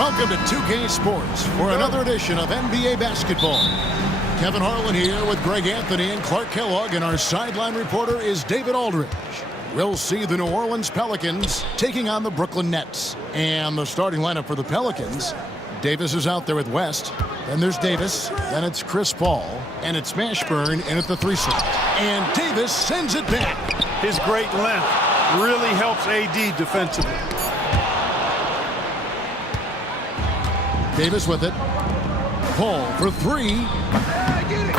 Welcome to 2K Sports for another edition of NBA basketball. Kevin Harlan here with Greg Anthony and Clark Kellogg, and our sideline reporter is David Aldridge. We'll see the New Orleans Pelicans taking on the Brooklyn Nets. And the starting lineup for the Pelicans, Davis is out there with West. Then there's Davis. Then it's Chris Paul. And it's Mashburn in at the 3 slot. And Davis sends it back. His great length really helps AD defensively. Davis with it. Paul for 3.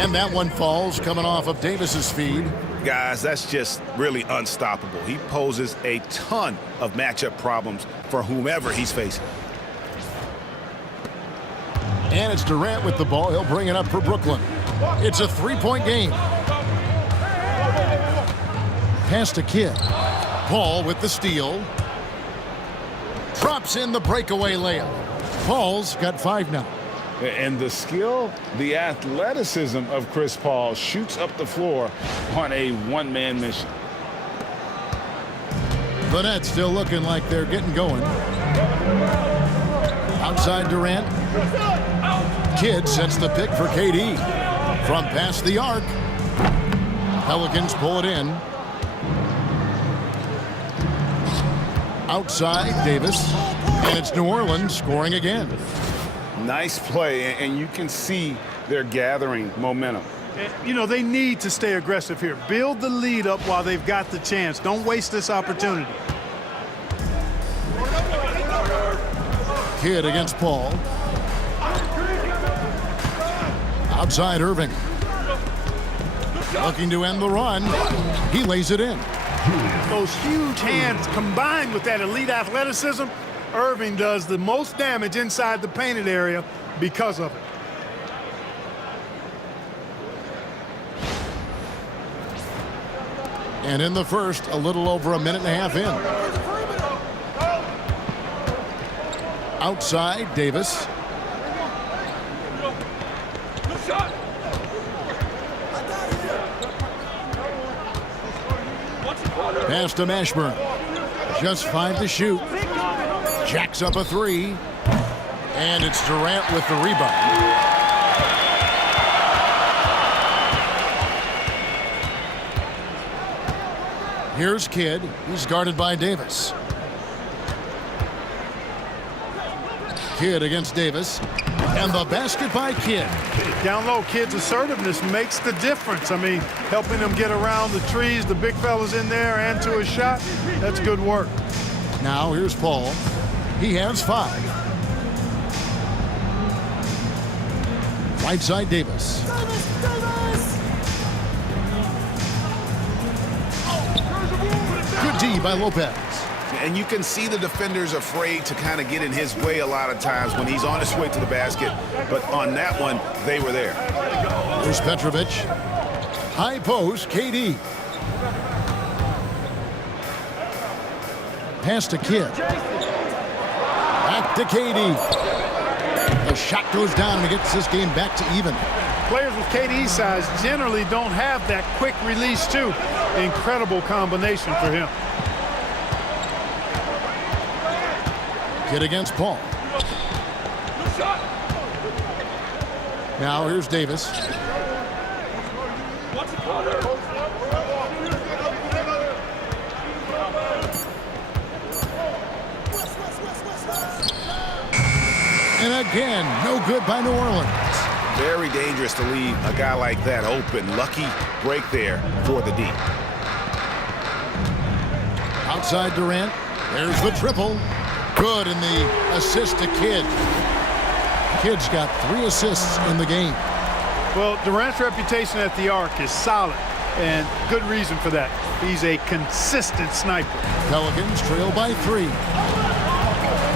And that one falls coming off of Davis's feed. Guys, that's just really unstoppable. He poses a ton of matchup problems for whomever he's facing. And it's Durant with the ball. He'll bring it up for Brooklyn. It's a 3-point game. Pass to Kidd. Paul with the steal. Drops in the breakaway layup. Paul's got 5 now. And the skill, the athleticism of Chris Paul shoots up the floor on a one-man mission. The Nets still looking like they're getting going. Outside Durant. Kidd sets the pick for KD. From past the arc. Pelicans pull it in. Outside Davis. And it's New Orleans scoring again. Nice play, and you can see they're gathering momentum. You know, they need to stay aggressive here. Build the lead up while they've got the chance. Don't waste this opportunity. Kidd against Paul. Outside Irving. Looking to end the run. He lays it in. Those huge hands combined with that elite athleticism, Irving does the most damage inside the painted area because of it. And in the first, a little over a minute and a half in. Outside, Davis. Pass to Mashburn. Just 5 to shoot. Jacks up a 3. And it's Durant with the rebound. Here's Kidd. He's guarded by Davis. Kidd against Davis. And the basket by Kidd. Down low, Kidd's assertiveness makes the difference. I mean, helping him get around the trees, the big fellas in there, and to a shot. That's good work. Now here's Paul. He has 5. Right side Davis. Good D by Lopez. And you can see the defenders afraid to kind of get in his way a lot of times when he's on his way to the basket. But on that one, they were there. Here's Petrovic. High post, KD. Pass to Kidd. Back to KD. The shot goes down and he gets this game back to even. Players with KD's size generally don't have that quick release too. Incredible combination for him. Kidd against Paul. Now here's Davis. And again, no good by New Orleans. Very dangerous to leave a guy like that open. Lucky break there for the D. Outside Durant. There's the triple. Good, in the assist to Kidd. Kidd's got 3 assists in the game. Well, Durant's reputation at the arc is solid, and good reason for that. He's a consistent sniper. Pelicans trail by 3.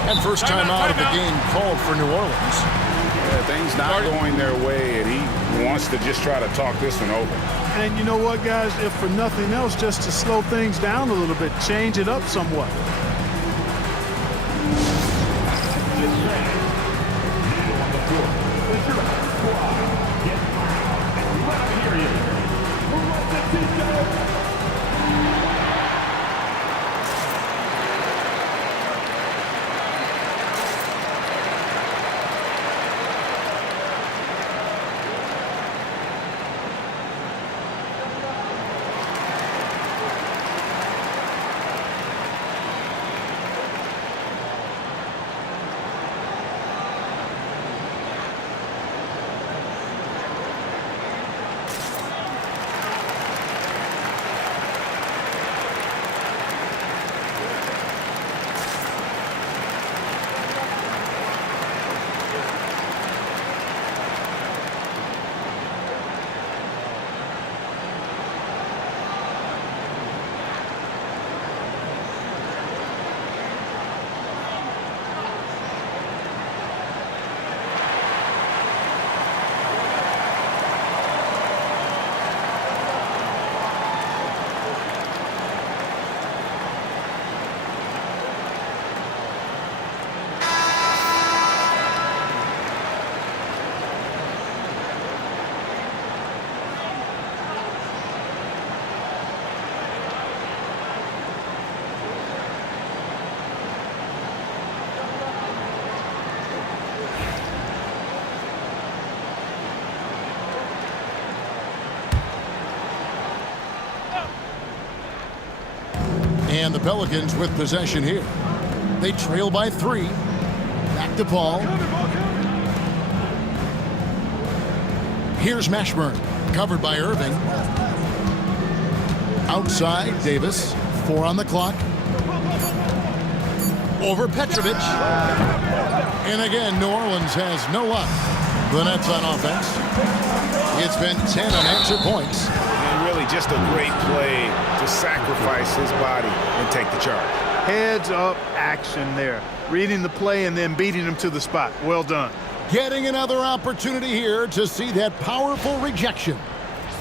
And first time out of the game called for New Orleans. Yeah, things not going their way, and he wants to just try to talk this one over. And you know what, guys? If for nothing else, just to slow things down a little bit, change it up somewhat. And the Pelicans with possession here. They trail by 3. Back to Paul. Here's Mashburn, covered by Irving. Outside, Davis. 4 on the clock. Over Petrovic. And again, New Orleans has no luck. The Nets on offense. It's been 10 unanswered points. And really just a great play to sacrifice his body and take the charge. Heads up action there. Reading the play and then beating him to the spot. Well done. Getting another opportunity here to see that powerful rejection.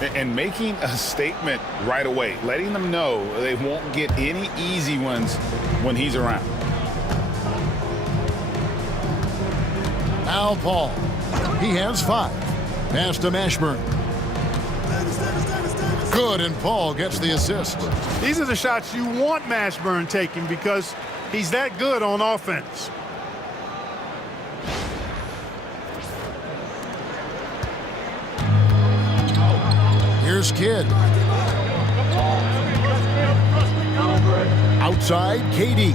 And making a statement right away, letting them know they won't get any easy ones when he's around. Now Paul. He has 5. Pass to Mashburn. Good, and Paul gets the assist. These are the shots you want Mashburn taking because he's that good on offense. Here's Kidd. Outside, KD.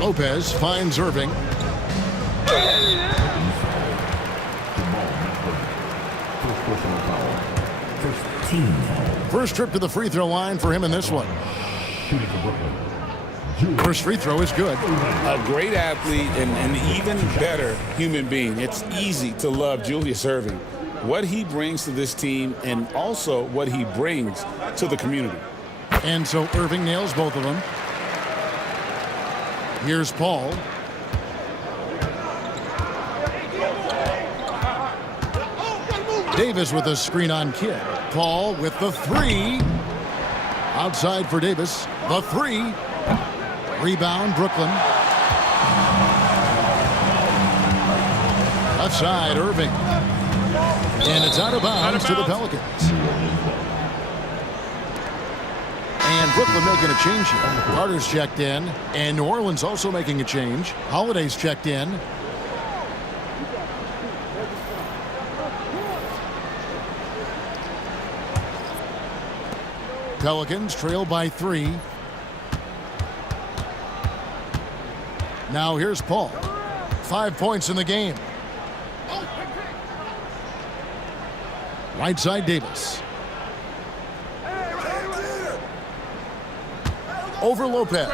Lopez finds Irving. First trip to the free throw line for him in this one. First free throw is good. A great athlete and an even better human being. It's easy to love Julius Irving. What he brings to this team and also what he brings to the community. And so Irving nails both of them. Here's Paul. Davis with a screen on Kidd. Paul with the 3. Outside for Davis. The 3. Rebound, Brooklyn. Left side, Irving. And it's out of bounds to the Pelicans. And Brooklyn making a change here. Carter's checked in. And New Orleans also making a change. Holiday's checked in. Pelicans trail by 3. Now here's Paul. 5 points in the game. Right side, Davis. Over Lopez.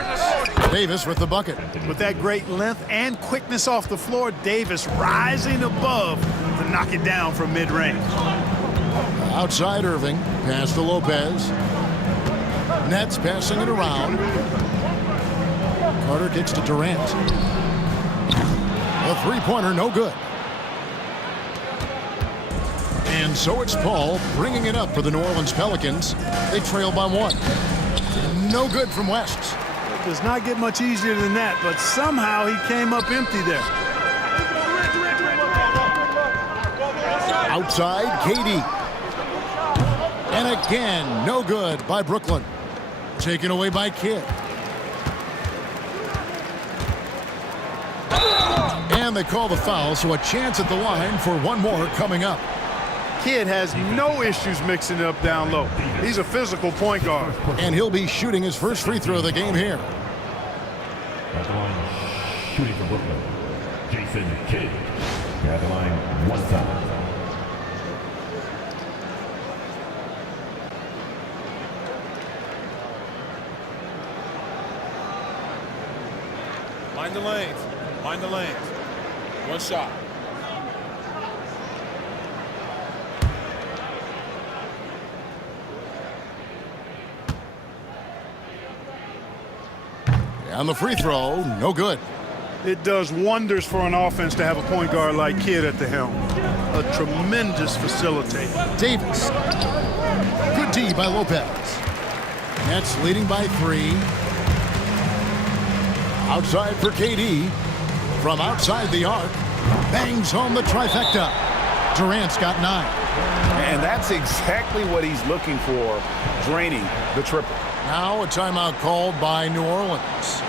Davis with the bucket. With that great length and quickness off the floor, Davis rising above to knock it down from mid-range. Outside Irving. Pass to Lopez. Nets passing it around. Carter gets to Durant. A three-pointer, no good. And so it's Paul bringing it up for the New Orleans Pelicans. They trail by 1. No good from West. It does not get much easier than that, but somehow he came up empty there. Outside, KD. And again, no good by Brooklyn. Taken away by Kidd. And they call the foul, so a chance at the line for one more coming up. Kidd has no issues mixing it up down low. He's a physical point guard. And he'll be shooting his first free throw of the game here. At the line, shooting for Brooklyn, Jason Kidd. At the line, 1 foul. Mind the lanes. Mind the lanes. 1 shot. And the free throw, no good. It does wonders for an offense to have a point guard like Kidd at the helm. A tremendous facilitator. Davis. Good D by Lopez. Nets leading by 3. Outside for KD. From outside the arc. Bangs home the trifecta. Durant's got 9. And that's exactly what he's looking for, draining the triple. Now a timeout called by New Orleans.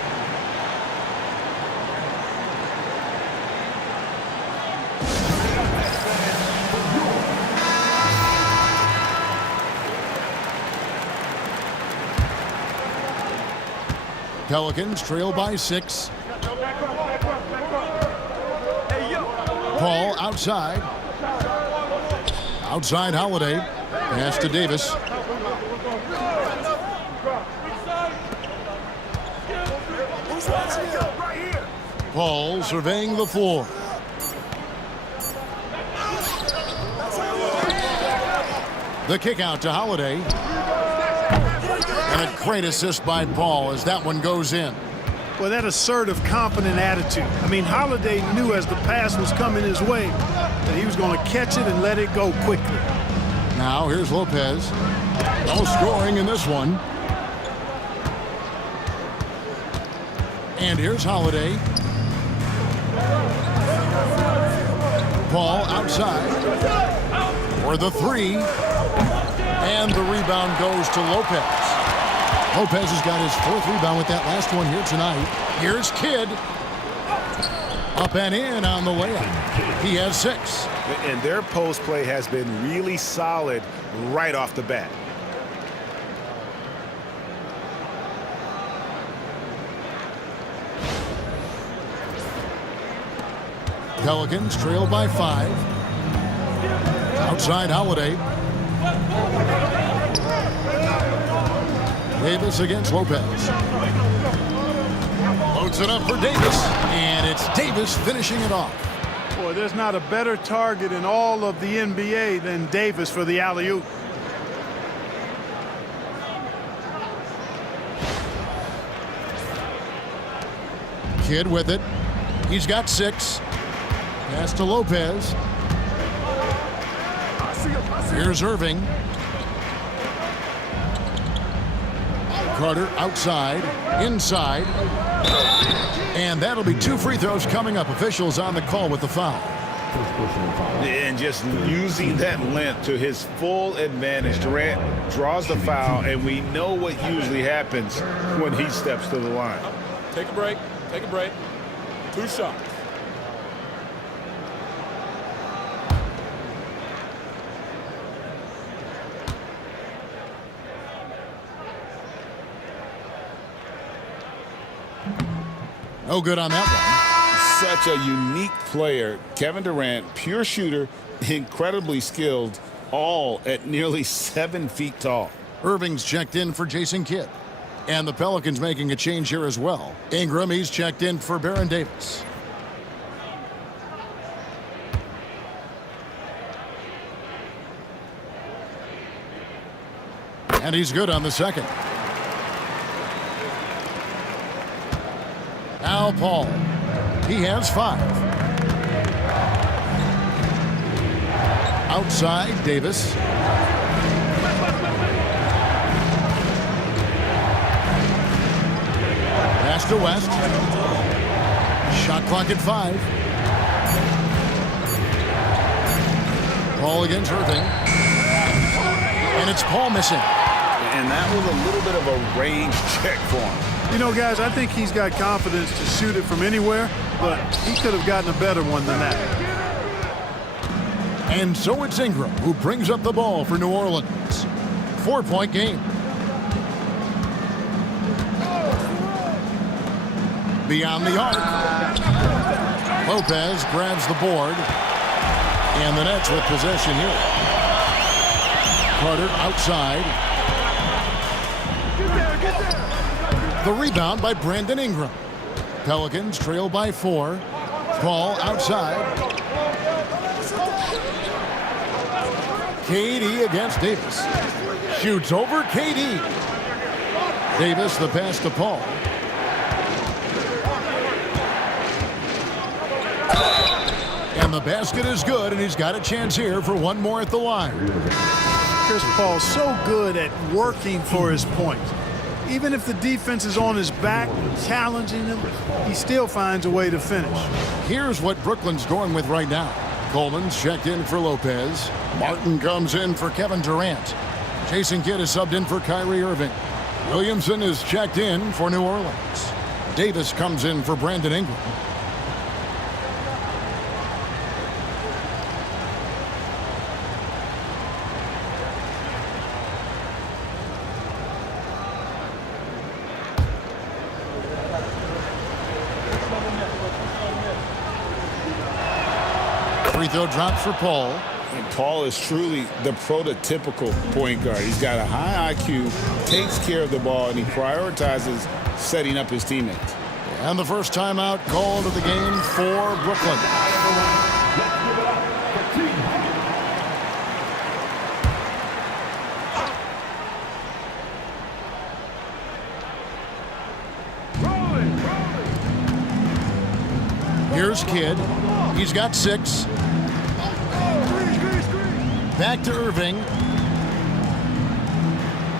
Pelicans trail by 6. Paul outside. Outside Holiday. Pass to Davis. Paul surveying the floor. The kick out to Holiday. And a great assist by Paul as that one goes in. Well, that assertive, confident attitude. I mean, Holiday knew as the pass was coming his way that he was going to catch it and let it go quickly. Now here's Lopez. No scoring in this one. And here's Holiday. Paul outside for the 3. And the rebound goes to Lopez. Lopez has got his 4th rebound with that last one here tonight. Here's Kidd. Up and in on the layup. He has 6. And their post play has been really solid right off the bat. Pelicans trail by 5. Outside Holiday. Davis against Lopez. Loads it up for Davis. And it's Davis finishing it off. Boy, there's not a better target in all of the NBA than Davis for the alley-oop. Kidd with it. He's got 6. Pass to Lopez. Here's Irving. Carter outside, inside. And that'll be 2 free throws coming up. Officials on the call with the foul. And just using that length to his full advantage. Durant draws the foul, and we know what usually happens when he steps to the line. Take a break. Take a break. 2 shots. No good on that one. Such a unique player. Kevin Durant, pure shooter, incredibly skilled, all at nearly 7 feet tall. Irving's checked in for Jason Kidd. And the Pelicans making a change here as well. Ingram, he's checked in for Baron Davis. And he's good on the second. Now Paul. He has 5. Outside, Davis. Pass to West. Shot clock at 5. Paul against Irving. And it's Paul missing. And that was a little bit of a range check for him. You know, guys, I think he's got confidence to shoot it from anywhere, but he could have gotten a better one than that. And so it's Ingram who brings up the ball for New Orleans. 4-point game. Beyond the arc. Lopez grabs the board. And the Nets with possession here. Carter outside. The rebound by Brandon Ingram. Pelicans trail by 4. Paul outside. KD against Davis. Shoots over KD. Davis the pass to Paul. And the basket is good, and he's got a chance here for one more at the line. Chris Paul so good at working for his points. Even if the defense is on his back, challenging him, he still finds a way to finish. Here's what Brooklyn's going with right now. Coleman's checked in for Lopez. Martin comes in for Kevin Durant. Jason Kidd is subbed in for Kyrie Irving. Williamson is checked in for New Orleans. Davis comes in for Brandon Ingram. Free throw drops for Paul. And Paul is truly the prototypical point guard. He's got a high IQ, takes care of the ball, and he prioritizes setting up his teammates. And the first timeout called of the game for Brooklyn. Here's Kidd. He's got 6. Back to Irving.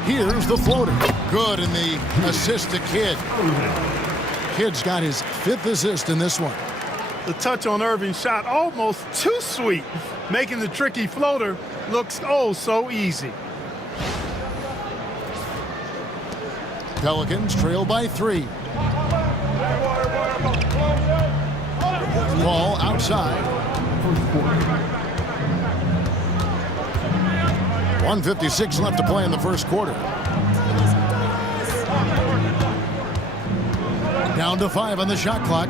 Here's the floater. Good in the assist to Kidd. Kidd's got his 5th assist in this one. The touch on Irving's shot almost too sweet, making the tricky floater look oh so easy. Pelicans trail by 3. Ball outside. 1:56 left to play in the first quarter. Down to 5 on the shot clock.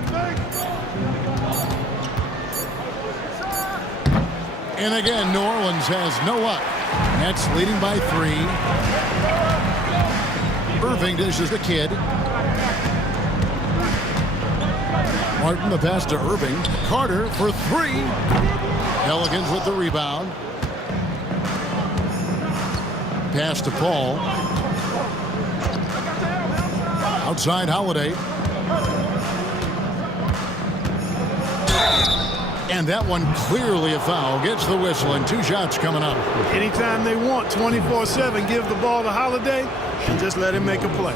And again, New Orleans has no luck. Nets leading by 3. Irving dishes the Kidd. Martin the pass to Irving. Carter for 3. Pelicans with the rebound. Pass to Paul. Outside Holiday. And that one clearly a foul. Gets the whistle and 2 shots coming up. Anytime they want 24/7, give the ball to Holiday and just let him make a play.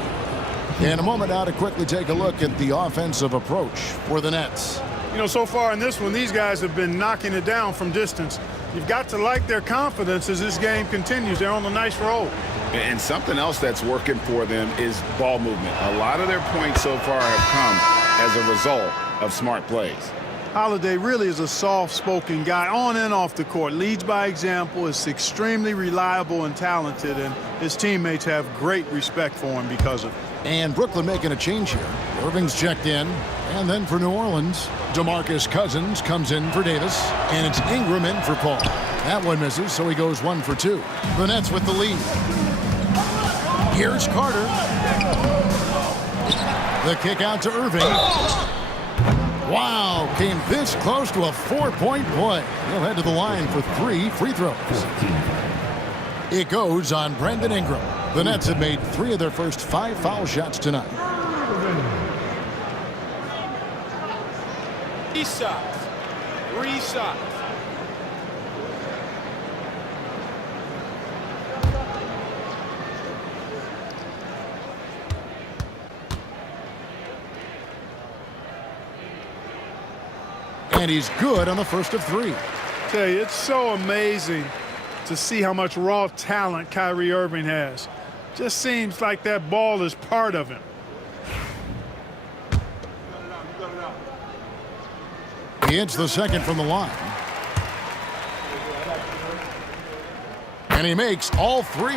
In a moment now to quickly take a look at the offensive approach for the Nets. You know, so far in this one, these guys have been knocking it down from distance. You've got to like their confidence as this game continues. They're on a nice roll. And something else that's working for them is ball movement. A lot of their points so far have come as a result of smart plays. Holiday really is a soft-spoken guy on and off the court. Leads by example, is extremely reliable and talented, and his teammates have great respect for him because of it. And Brooklyn making a change here. Irving's checked in. And then for New Orleans, DeMarcus Cousins comes in for Davis. And it's Ingram in for Paul. That one misses, so he goes 1 for 2. The Nets with the lead. Here's Carter. The kick out to Irving. Wow, came this close to a 4-point play. He'll head to the line for 3 free throws. It goes on Brandon Ingram. The Nets have made 3 of their first 5 foul shots tonight. 3 shots. 3 shots. And he's good on the first of 3. Tell you, it's so amazing to see how much raw talent Kyrie Irving has. Just seems like that ball is part of him. He hits the second from the line. And he makes all 3.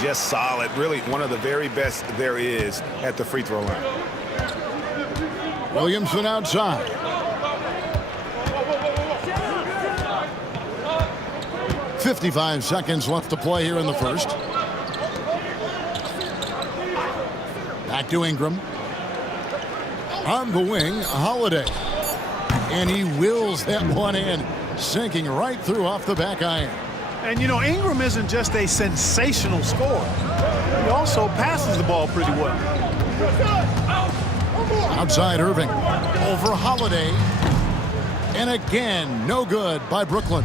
Just solid. Really one of the very best there is at the free throw line. Williamson outside. .55 seconds left to play here in the first. Back to Ingram. On the wing, Holiday. And he wills that one in, sinking right through off the back iron. And, you know, Ingram isn't just a sensational scorer. He also passes the ball pretty well. Outside Irving. Over Holiday. And again, no good by Brooklyn.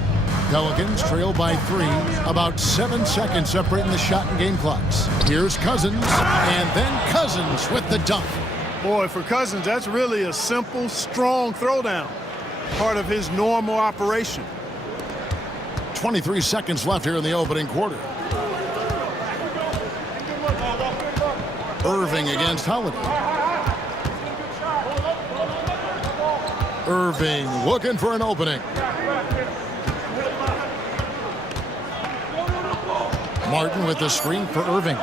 Pelicans trail by 3. About 7 seconds separating the shot and game clocks. Here's Cousins. And then Cousins with the dunk. Boy, for Cousins, that's really a simple, strong throwdown. Part of his normal operation. 23 seconds left here in the opening quarter. Irving against Holiday. Irving looking for an opening. Martin with the screen for Irving.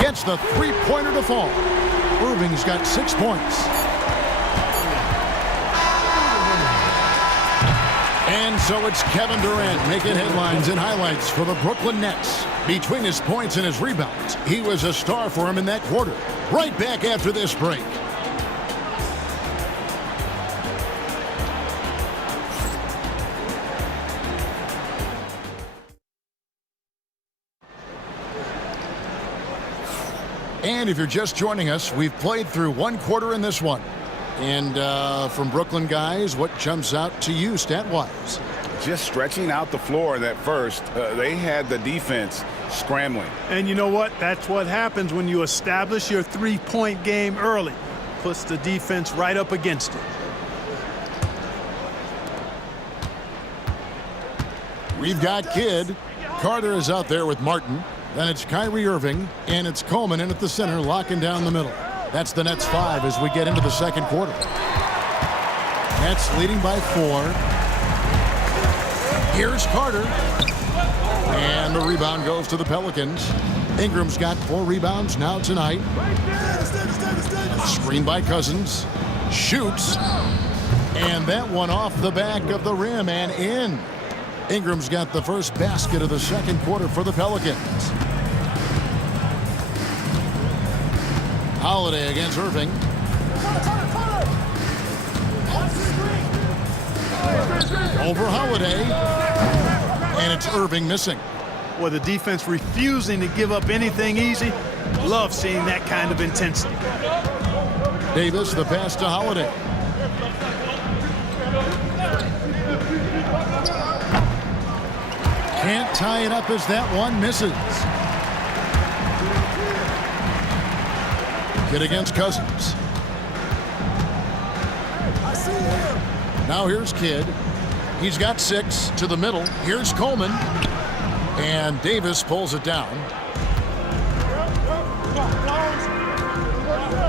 Gets the 3-pointer to fall. Irving's got 6 points. And so it's Kevin Durant making headlines and highlights for the Brooklyn Nets. Between his points and his rebounds, he was a star for him in that quarter. Right back after this break. And if you're just joining us, we've played through one quarter in this one. And from Brooklyn guys, what jumps out to you stat-wise? Just stretching out the floor that first. They had the defense scrambling. And you know what? That's what happens when you establish your three-point game early. Puts the defense right up against it. We've got Kidd. Carter is out there with Martin. Then it's Kyrie Irving, and it's Coleman in at the center, locking down the middle. That's the Nets 5 as we get into the second quarter. Nets leading by 4. Here's Carter. And the rebound goes to the Pelicans. Ingram's got 4 rebounds now tonight. Screen by Cousins. Shoots. And that one off the back of the rim and in. Ingram's got the first basket of the second quarter for the Pelicans. Holiday against Irving. Over Holiday. And it's Irving missing. Well, the defense refusing to give up anything easy. Love seeing that kind of intensity. Davis, the pass to Holiday. Can't tie it up as that one misses. Kidd against Cousins. Now here's Kidd. He's got 6 to the middle. Here's Coleman. And Davis pulls it down.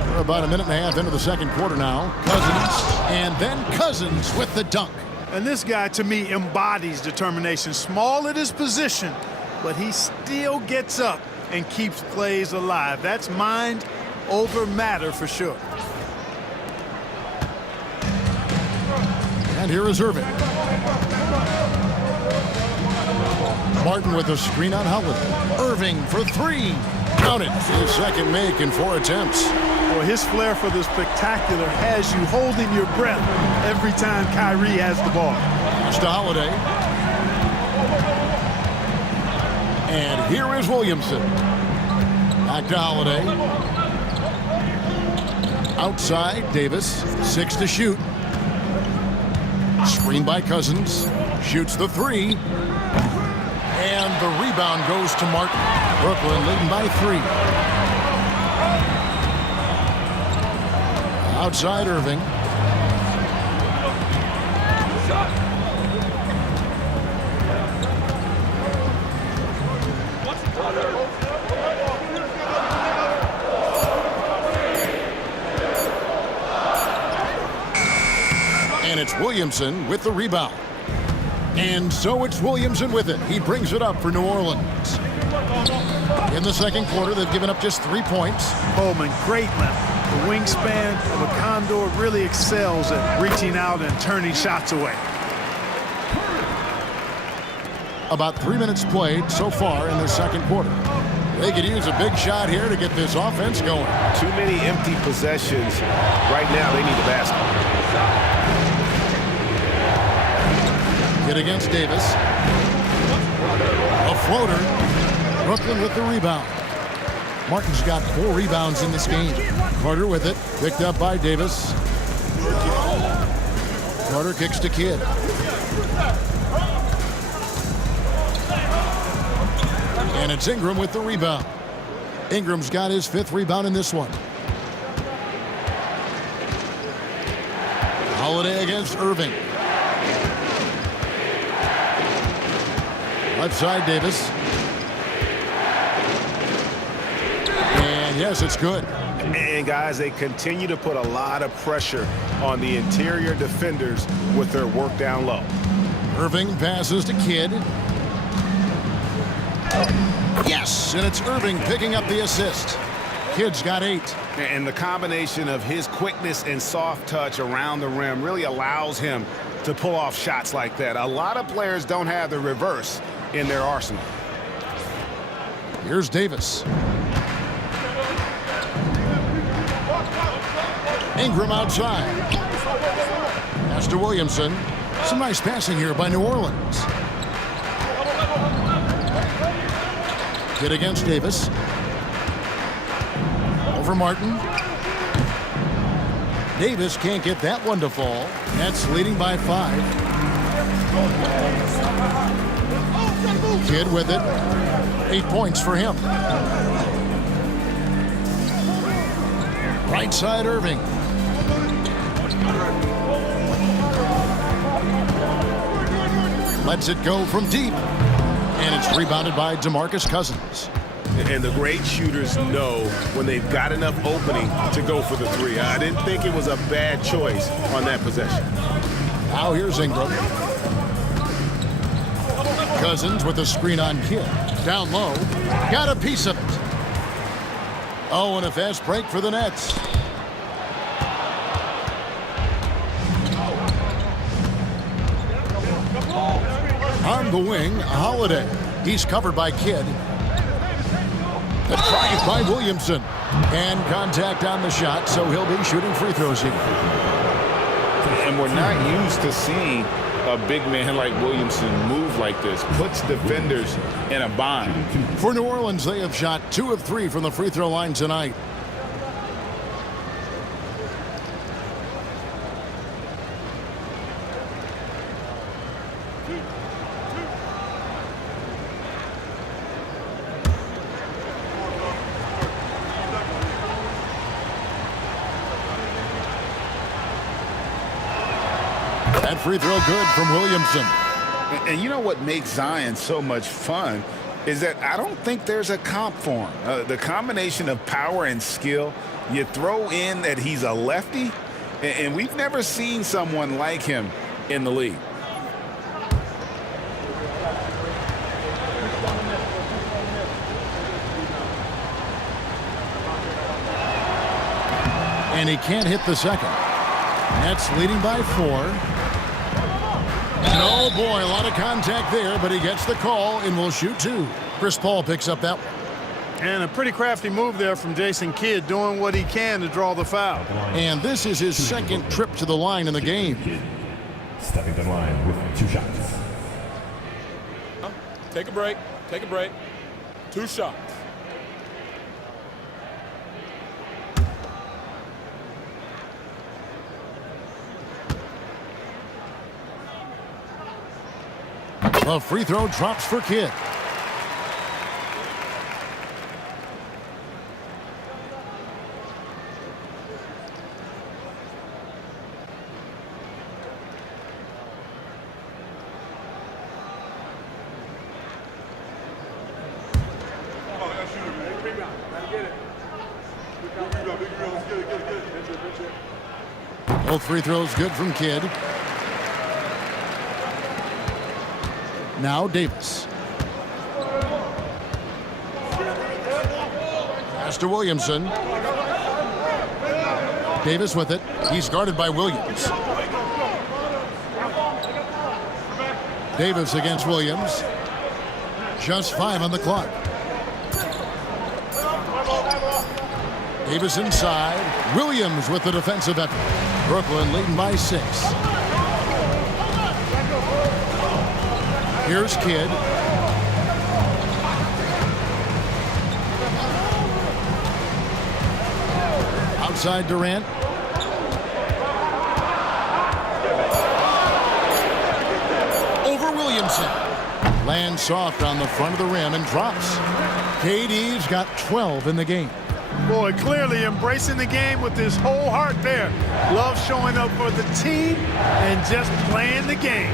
We're about a minute and a half into the second quarter now. Cousins. And then Cousins with the dunk. And this guy, to me, embodies determination. Small at his position, but he still gets up and keeps plays alive. That's mind over matter for sure. And here is Irving. Martin with a screen on Howard. Irving for 3. Count it. His second make in 4 attempts. Well, his flair for the spectacular has you holding your breath every time Kyrie has the ball. It's to Holiday. And here is Williamson. Back to Holiday. Outside, Davis. 6 to shoot. Screen by Cousins. Shoots the 3. And the rebound goes to Martin. Brooklyn leading by 3. Outside Irving. And it's Williamson with the rebound. And so it's Williamson with it. He brings it up for New Orleans. In the second quarter, they've given up just 3 points. Coleman, great length. The wingspan of a Condor really excels at reaching out and turning shots away. About 3 minutes played so far in the second quarter. They could use a big shot here to get this offense going. Too many empty possessions. Right now, they need a basket. Kidd against Davis. A floater. Brooklyn with the rebound. Martin's got 4 rebounds in this game. Carter with it. Picked up by Davis. Carter kicks to Kidd. And it's Ingram with the rebound. Ingram's got his 5th rebound in this one. Holiday against Irving. Left side, Davis. And yes, it's good. And guys, they continue to put a lot of pressure on the interior defenders with their work down low. Irving passes to Kidd. Yes, and it's Irving picking up the assist. Kidd's got 8. And the combination of his quickness and soft touch around the rim really allows him to pull off shots like that. A lot of players don't have the reverse in their arsenal. Here's Davis. Ingram outside. Pass to Williamson. Some nice passing here by New Orleans. Hit against Davis. Over Martin. Davis can't get that one to fall. Nets leading by 5. Kidd with it. 8 points for him. Right side Irving. Lets it go from deep. And it's rebounded by DeMarcus Cousins. And the great shooters know when they've got enough opening to go for the three. I didn't think it was a bad choice on that possession. Now here's Ingram. Cousins with a screen on Kidd. Down low. Got a piece of it. Oh, and a fast break for the Nets. On the wing, Holiday. He's covered by Kidd. The drive by Williamson. And contact on the shot, so he'll be shooting free throws here. And we're not used to seeing a big man like Williamson move like this. Puts defenders in a bind. For New Orleans, they have shot 2 of 3 from the free throw line tonight. That free throw good from Williamson. And you know what makes Zion so much fun is that I don't think there's a comp for him. The combination of power and skill, you throw in that he's a lefty, and we've never seen someone like him in the league. And he can't hit the second. Nets leading by 4. And oh boy, a lot of contact there, but he gets the call and will shoot 2. Chris Paul picks up that one. And a pretty crafty move there from Jason Kidd, doing what he can to draw the foul. And this is his second trip to the line in the game. Stepping to the line with 2 shots. Take a break. Take a break. 2 shots. The free throw drops for Kidd. Both free throws good from Kidd. Now Davis. Pass to Williamson. Davis with it. He's guarded by Williams. Davis against Williams. Just 5 on the clock. Davis inside. Williams with the defensive effort. Brooklyn leading by 6. Here's Kidd. Outside Durant. Over Williamson. Lands soft on the front of the rim and drops. KD's got 12 in the game. Boy, clearly embracing the game with his whole heart there. Love showing up for the team and just playing the game.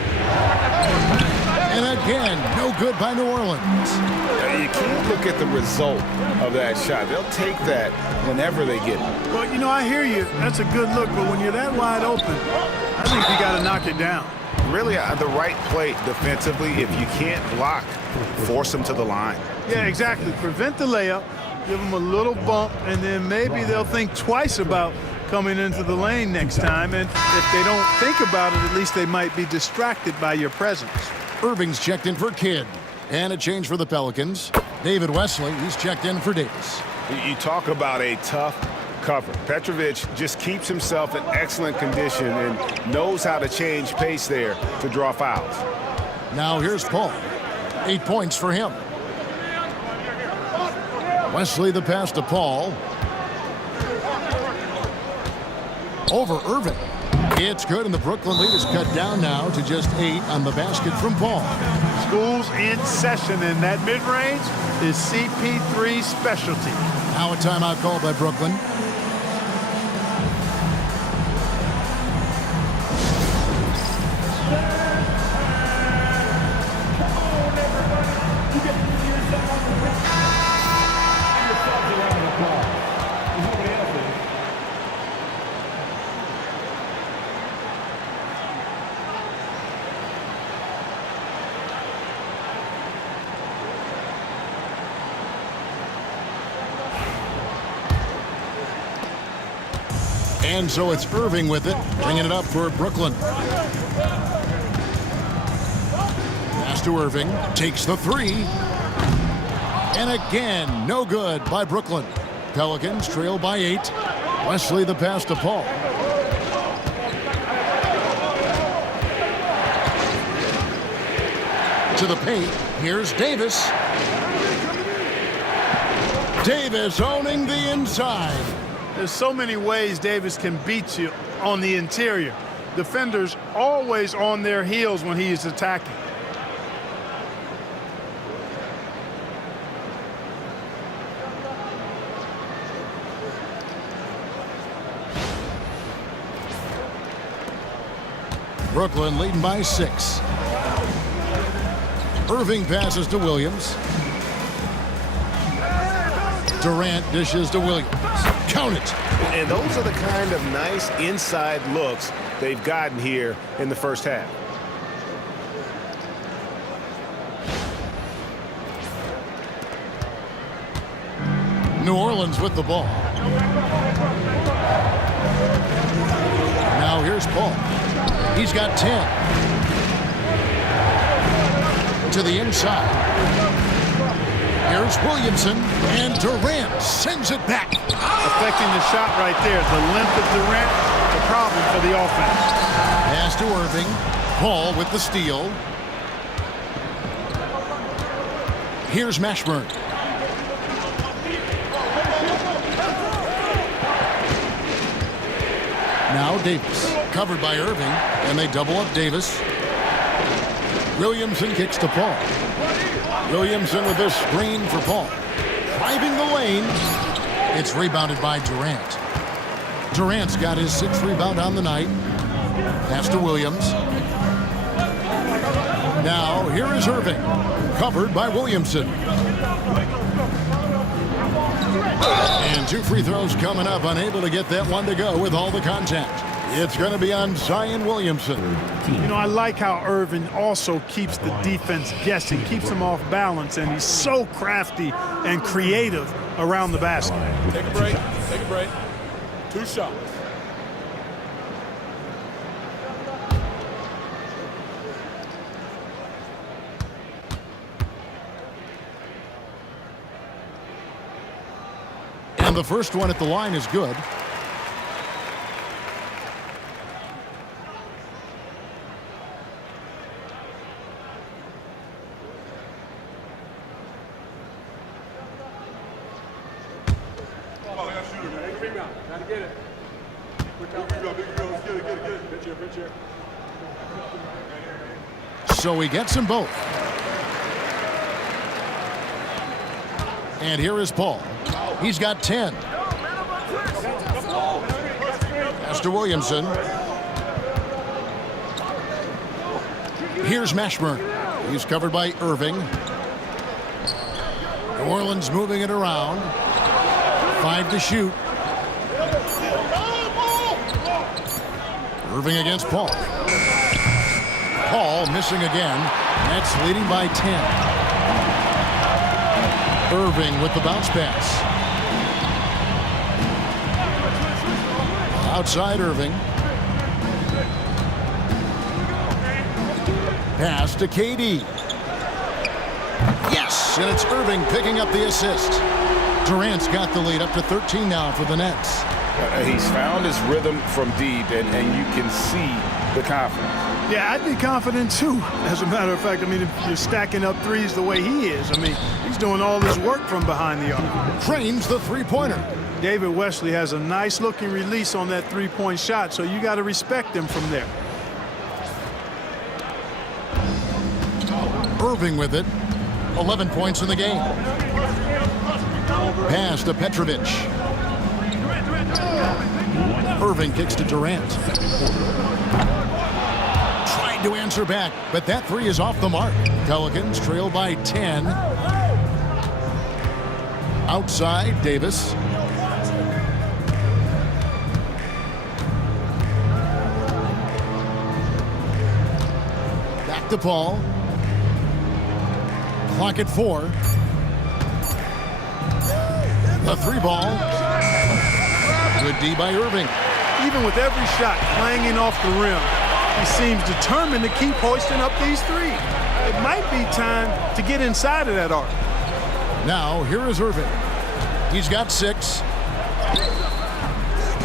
And again, no good by New Orleans. You can't look at the result of that shot. They'll take that whenever they get it. Well, you know, I hear you. That's a good look, but when you're that wide open, I think you got to knock it down. Really, the right play defensively. If you can't block, force them to the line. Yeah, exactly. Prevent the layup, give them a little bump, and then maybe they'll think twice about coming into the lane next time. And if they don't think about it, at least they might be distracted by your presence. Irving's checked in for Kidd. And a change for the Pelicans. David Wesley, he's checked in for Davis. You talk about a tough cover. Petrovic just keeps himself in excellent condition and knows how to change pace there to draw fouls. Now here's Paul. 8 points for him. Wesley the pass to Paul. Over Irving. It's good, and the Brooklyn lead is cut down now to just 8 on the basket from Paul. School's in session, and that mid-range is CP3's specialty. Now a timeout called by Brooklyn. And so it's Irving with it, bringing it up for Brooklyn. Pass to Irving, takes the 3. And again, no good by Brooklyn. Pelicans trail by 8. Wesley the pass to Paul. To the paint, here's Davis. Davis owning the inside. There's so many ways Davis can beat you on the interior. Defenders always on their heels when he is attacking. Brooklyn leading by 6. Irving passes to Williams. Durant dishes to Williams. Count it. And those are the kind of nice inside looks they've gotten here in the first half. New Orleans with the ball. Now here's Paul. He's got 10. To the inside. Here's Williamson, and Durant sends it back. Affecting the shot right there. The length of Durant, the problem for the offense. Pass to Irving. Paul with the steal. Here's Mashburn. Now Davis, covered by Irving, and they double up Davis. Williamson kicks to Paul. Williamson with this screen for Paul. Driving the lane. It's rebounded by Durant. Durant's got his 6th rebound on the night. Pass to Williams. Now here is Irving, covered by Williamson. And 2 free throws coming up, unable to get that one to go with all the contact. It's going to be on Zion Williamson. You know, I like how Irving also keeps the defense guessing, keeps them off balance, and he's so crafty and creative around the basket. Take a break. Take a break. 2 shots. And the first one at the line is good. So he gets them both. And here is Paul. He's got 10. Pass to Williamson. Here's Mashburn. He's covered by Irving. New Orleans moving it around. 5 to shoot. Irving against Paul. Paul missing again. Nets leading by 10. Irving with the bounce pass. Outside Irving. Pass to KD. Yes, and it's Irving picking up the assist. Durant's got the lead up to 13 now for the Nets. He's found his rhythm from deep, and you can see the confidence. Yeah, I'd be confident too. As a matter of fact, I mean, if you're stacking up threes the way he is, I mean, he's doing all this work from behind the arc. Trains the three-pointer. David Wesley has a nice-looking release on that three-point shot, so you got to respect him from there. Irving with it. 11 points in the game. Pass to Petrovic. Irving kicks to Durant. Trying to answer back, but that three is off the mark. Pelicans trail by 10. Outside, Davis. Back to Paul. Clock at 4. The three ball. Good D by Irving. Even with every shot clanging off the rim, he seems determined to keep hoisting up these threes. It might be time to get inside of that arc. Now, here is Irving. He's got 6.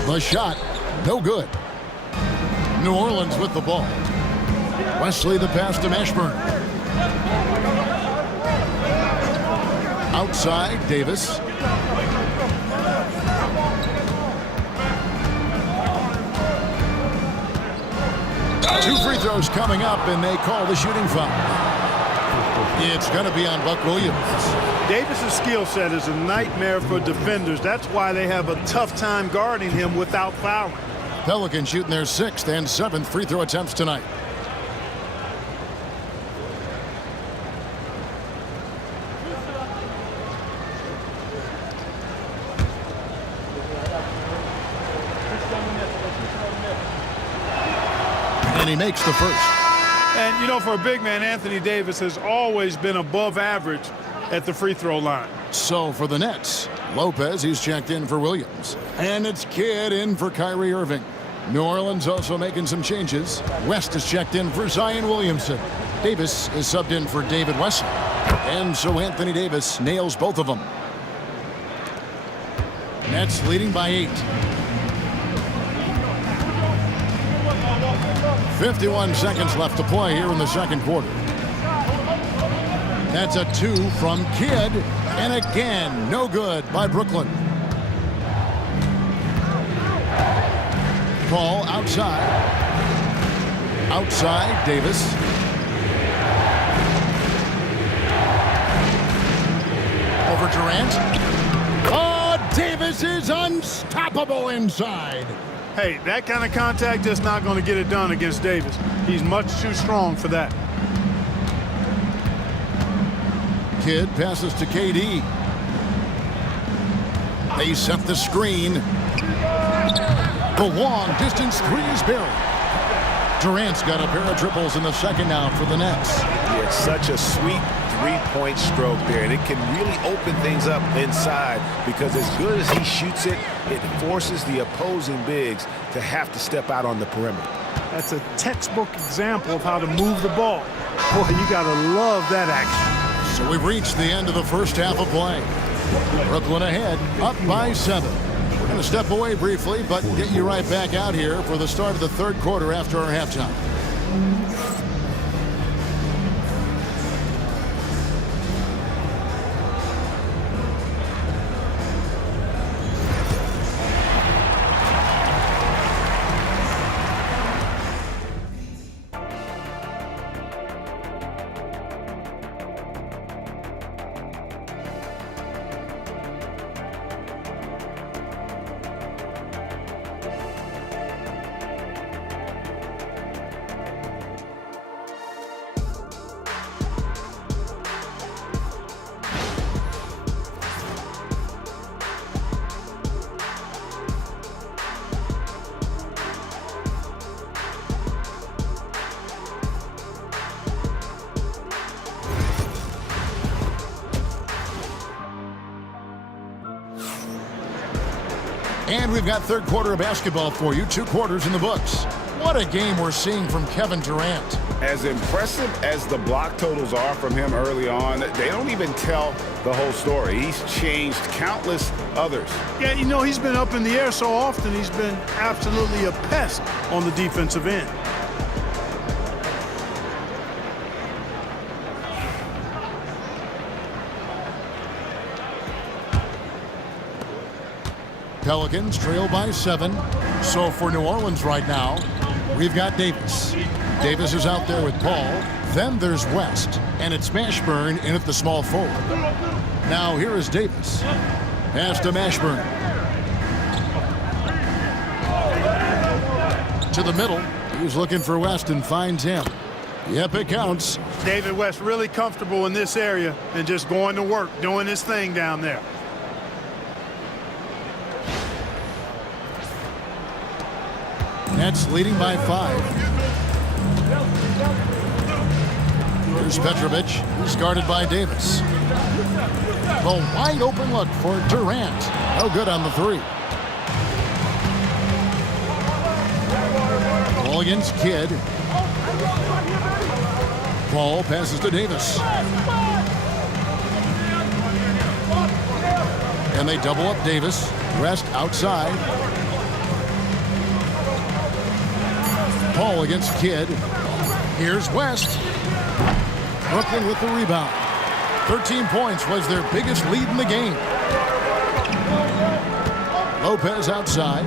The shot, no good. New Orleans with the ball. Wesley the pass to Mashburn. Outside, Davis. Two free throws coming up, and they call the shooting foul. It's going to be on Buck Williams. Davis's skill set is a nightmare for defenders. That's why they have a tough time guarding him without fouling. Pelicans shooting their 6th and 7th free throw attempts tonight. And he makes the first. And, you know, for a big man, Anthony Davis has always been above average at the free throw line. So for the Nets, Lopez, he's checked in for Williams. And it's Kidd in for Kyrie Irving. New Orleans also making some changes. West is checked in for Zion Williamson. Davis is subbed in for David Wesley. And so Anthony Davis nails both of them. Nets leading by 8. 51 seconds left to play here in the second quarter. That's a 2 from Kidd, and again, no good by Brooklyn. Ball outside. Outside, Davis. Over Durant. Oh, Davis is unstoppable inside. Hey, that kind of contact is not going to get it done against Davis. He's much too strong for that. Kidd passes to KD. They set the screen. The long distance three is buried. Durant's got a pair of triples in the second now for the Nets. Yeah, it's such a sweet three-point stroke there, and it can really open things up inside because as good as he shoots it, it forces the opposing bigs to have to step out on the perimeter. That's a textbook example of how to move the ball. Boy, you got to love that action. So we've reached the end of the first half of play. Brooklyn ahead, up by 7. We're going to step away briefly, but get you right back out here for the start of the third quarter after our halftime. And we've got third quarter of basketball for you. 2 quarters in the books. What a game we're seeing from Kevin Durant. As impressive as the block totals are from him early on, they don't even tell the whole story. He's changed countless others. Yeah, you know, he's been up in the air so often, he's been absolutely a pest on the defensive end. Pelicans trail by 7. So for New Orleans right now, we've got Davis. Davis is out there with Paul. Then there's West. And it's Mashburn in at the small forward. Now here is Davis. Pass to Mashburn. To the middle. He's looking for West and finds him. Yep, it counts. David West really comfortable in this area and just going to work, doing his thing down there. Nets leading by 5. Here's Petrovic, who's guarded by Davis. The wide open look for Durant. No good on the 3. Ball against Kidd. Ball passes to Davis. And they double up Davis. West outside. Paul against Kidd. Here's West. Brooklyn with the rebound. 13 points was their biggest lead in the game. Lopez outside.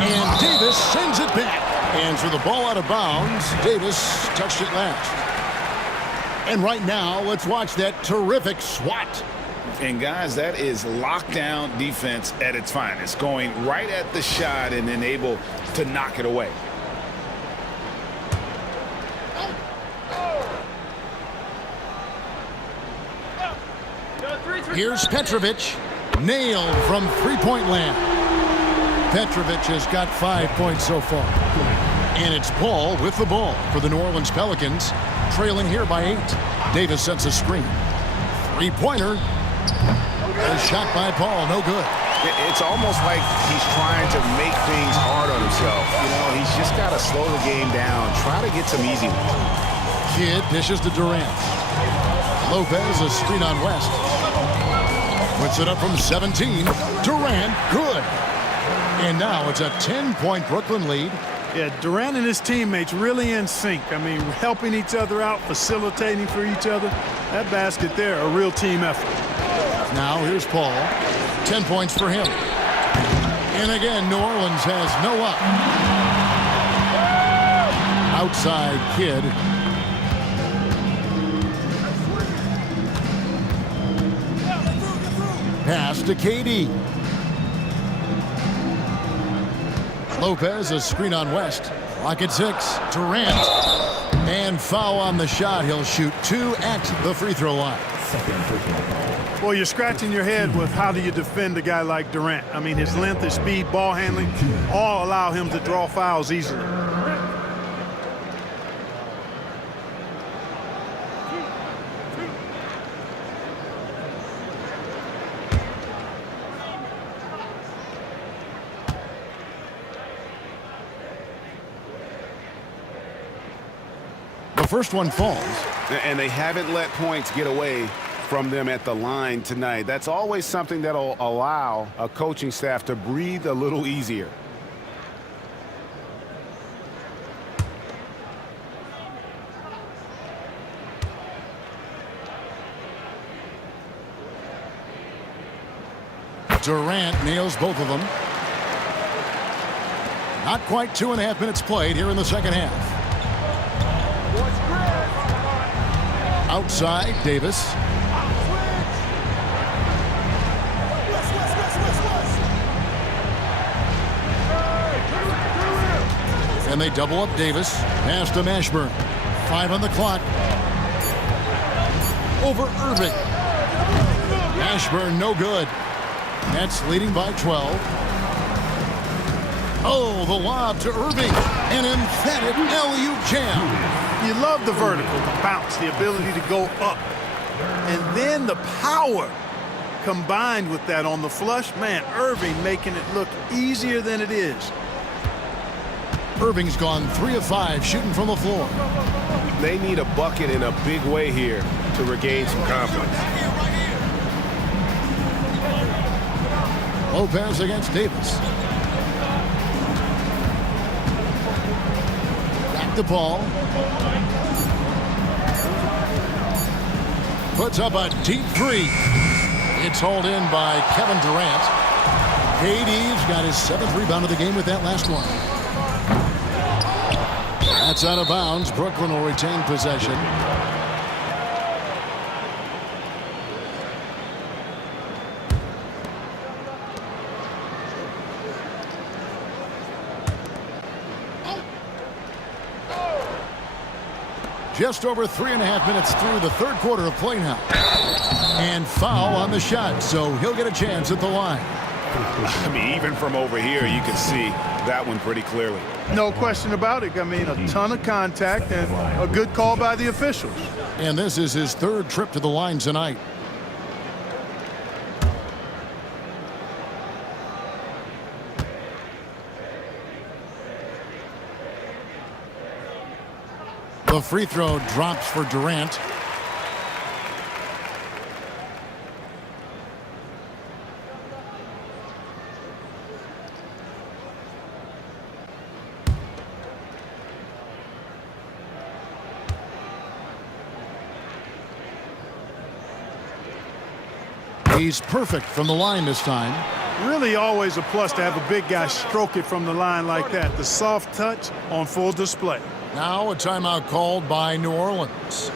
And Davis sends it back. And for the ball out of bounds, Davis touched it last. And right now, let's watch that terrific swat. And guys, that is lockdown defense at its finest. Going right at the shot and then able to knock it away. Here's Petrovic. Nailed from three-point land. Petrovic has got 5 points so far. And it's Paul with the ball for the New Orleans Pelicans. Trailing here by 8. Davis sets a screen. Three-pointer. A shot by Paul, no good. It's almost like he's trying to make things hard on himself. You know, he's just got to slow the game down, try to get some easy ones. Kidd dishes to Durant. Lopez, a screen on West. Puts it up from 17. Durant, good. And now it's a 10-point Brooklyn lead. Yeah, Durant and his teammates really in sync. I mean, helping each other out, facilitating for each other. That basket there, a real team effort. Now here's Paul. 10 points for him. And again, New Orleans has no up. Outside Kidd. Pass to KD. Lopez, a screen on West. Clock at 6. Durant. And foul on the shot. He'll shoot 2 at the free throw line. Well, you're scratching your head with how do you defend a guy like Durant. I mean, his length, his speed, ball handling, all allow him to draw fouls easily. The first one falls. And they haven't let points get away from them at the line tonight. That's always something that'll allow a coaching staff to breathe a little easier. Durant nails both of them. Not quite 2.5 minutes played here in the second half. Outside, Davis. And they double up Davis. Pass to Mashburn. 5 on the clock. Over Irving. Mashburn, no good. Nets leading by 12. Oh, the lob to Irving. An emphatic alley-oop jam. You love the vertical, the bounce, the ability to go up. And then the power combined with that on the flush, man, Irving making it look easier than it is. Irving's gone 3 of 5 shooting from the floor. They need a bucket in a big way here to regain some confidence. Lopez against Davis. Back to Paul. Puts up a deep three. It's hauled in by Kevin Durant. KD's got his 7th rebound of the game with that last one. That's out of bounds. Brooklyn will retain possession. Just over 3.5 minutes through the third quarter of play now. And foul on the shot, so he'll get a chance at the line. I mean, even from over here, you can see that one pretty clearly. No question about it. I mean, a ton of contact and a good call by the officials. And this is his 3rd trip to the line tonight. The free throw drops for Durant. He's perfect from the line this time. Really always a plus to have a big guy stroke it from the line like that. The soft touch on full display. Now a timeout called by New Orleans.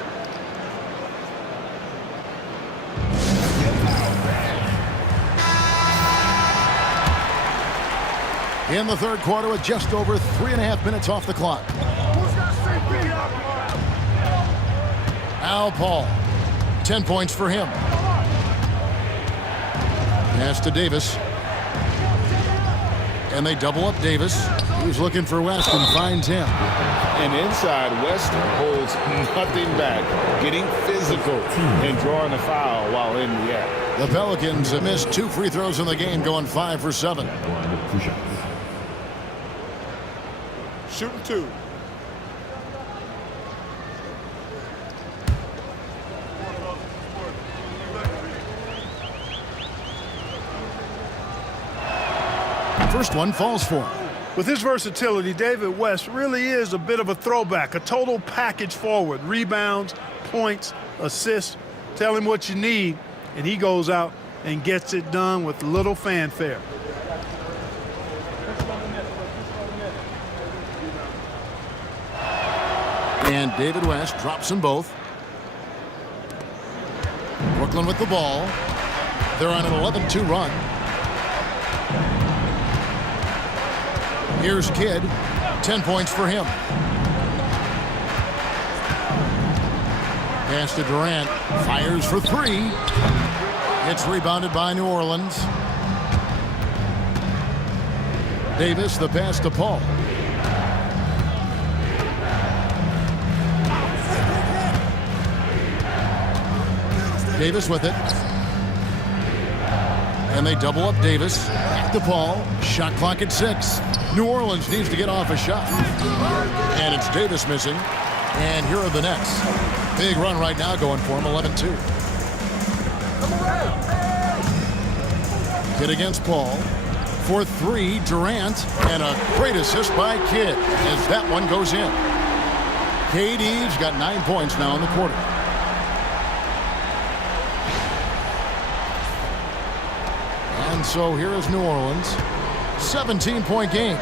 In the third quarter with just over 3.5 minutes off the clock. Al Paul. 10 points for him. Pass to Davis. And they double up Davis. He's looking for West and finds him. And inside, West holds nothing back, getting physical and drawing a foul while in the act. The Pelicans have missed 2 free throws in the game, going 5 for 7. Shooting 2. First one falls for him. With his versatility, David West really is a bit of a throwback, a total package forward. Rebounds, points, assists. Tell him what you need, and he goes out and gets it done with little fanfare. And David West drops them both. Brooklyn with the ball. They're on an 11-2 run. Here's Kidd. 10 points for him. Pass to Durant. Fires for 3. It's rebounded by New Orleans. Davis, the pass to Paul. Davis with it. And they double up Davis. Back to Paul. Shot clock at 6. New Orleans needs to get off a shot. And it's Davis missing. And here are the Nets. Big run right now going for him, 11-2. Kidd against Paul. For 3, Durant. And a great assist by Kidd as that one goes in. KD's got 9 points now in the quarter. And so here is New Orleans. 17-point game.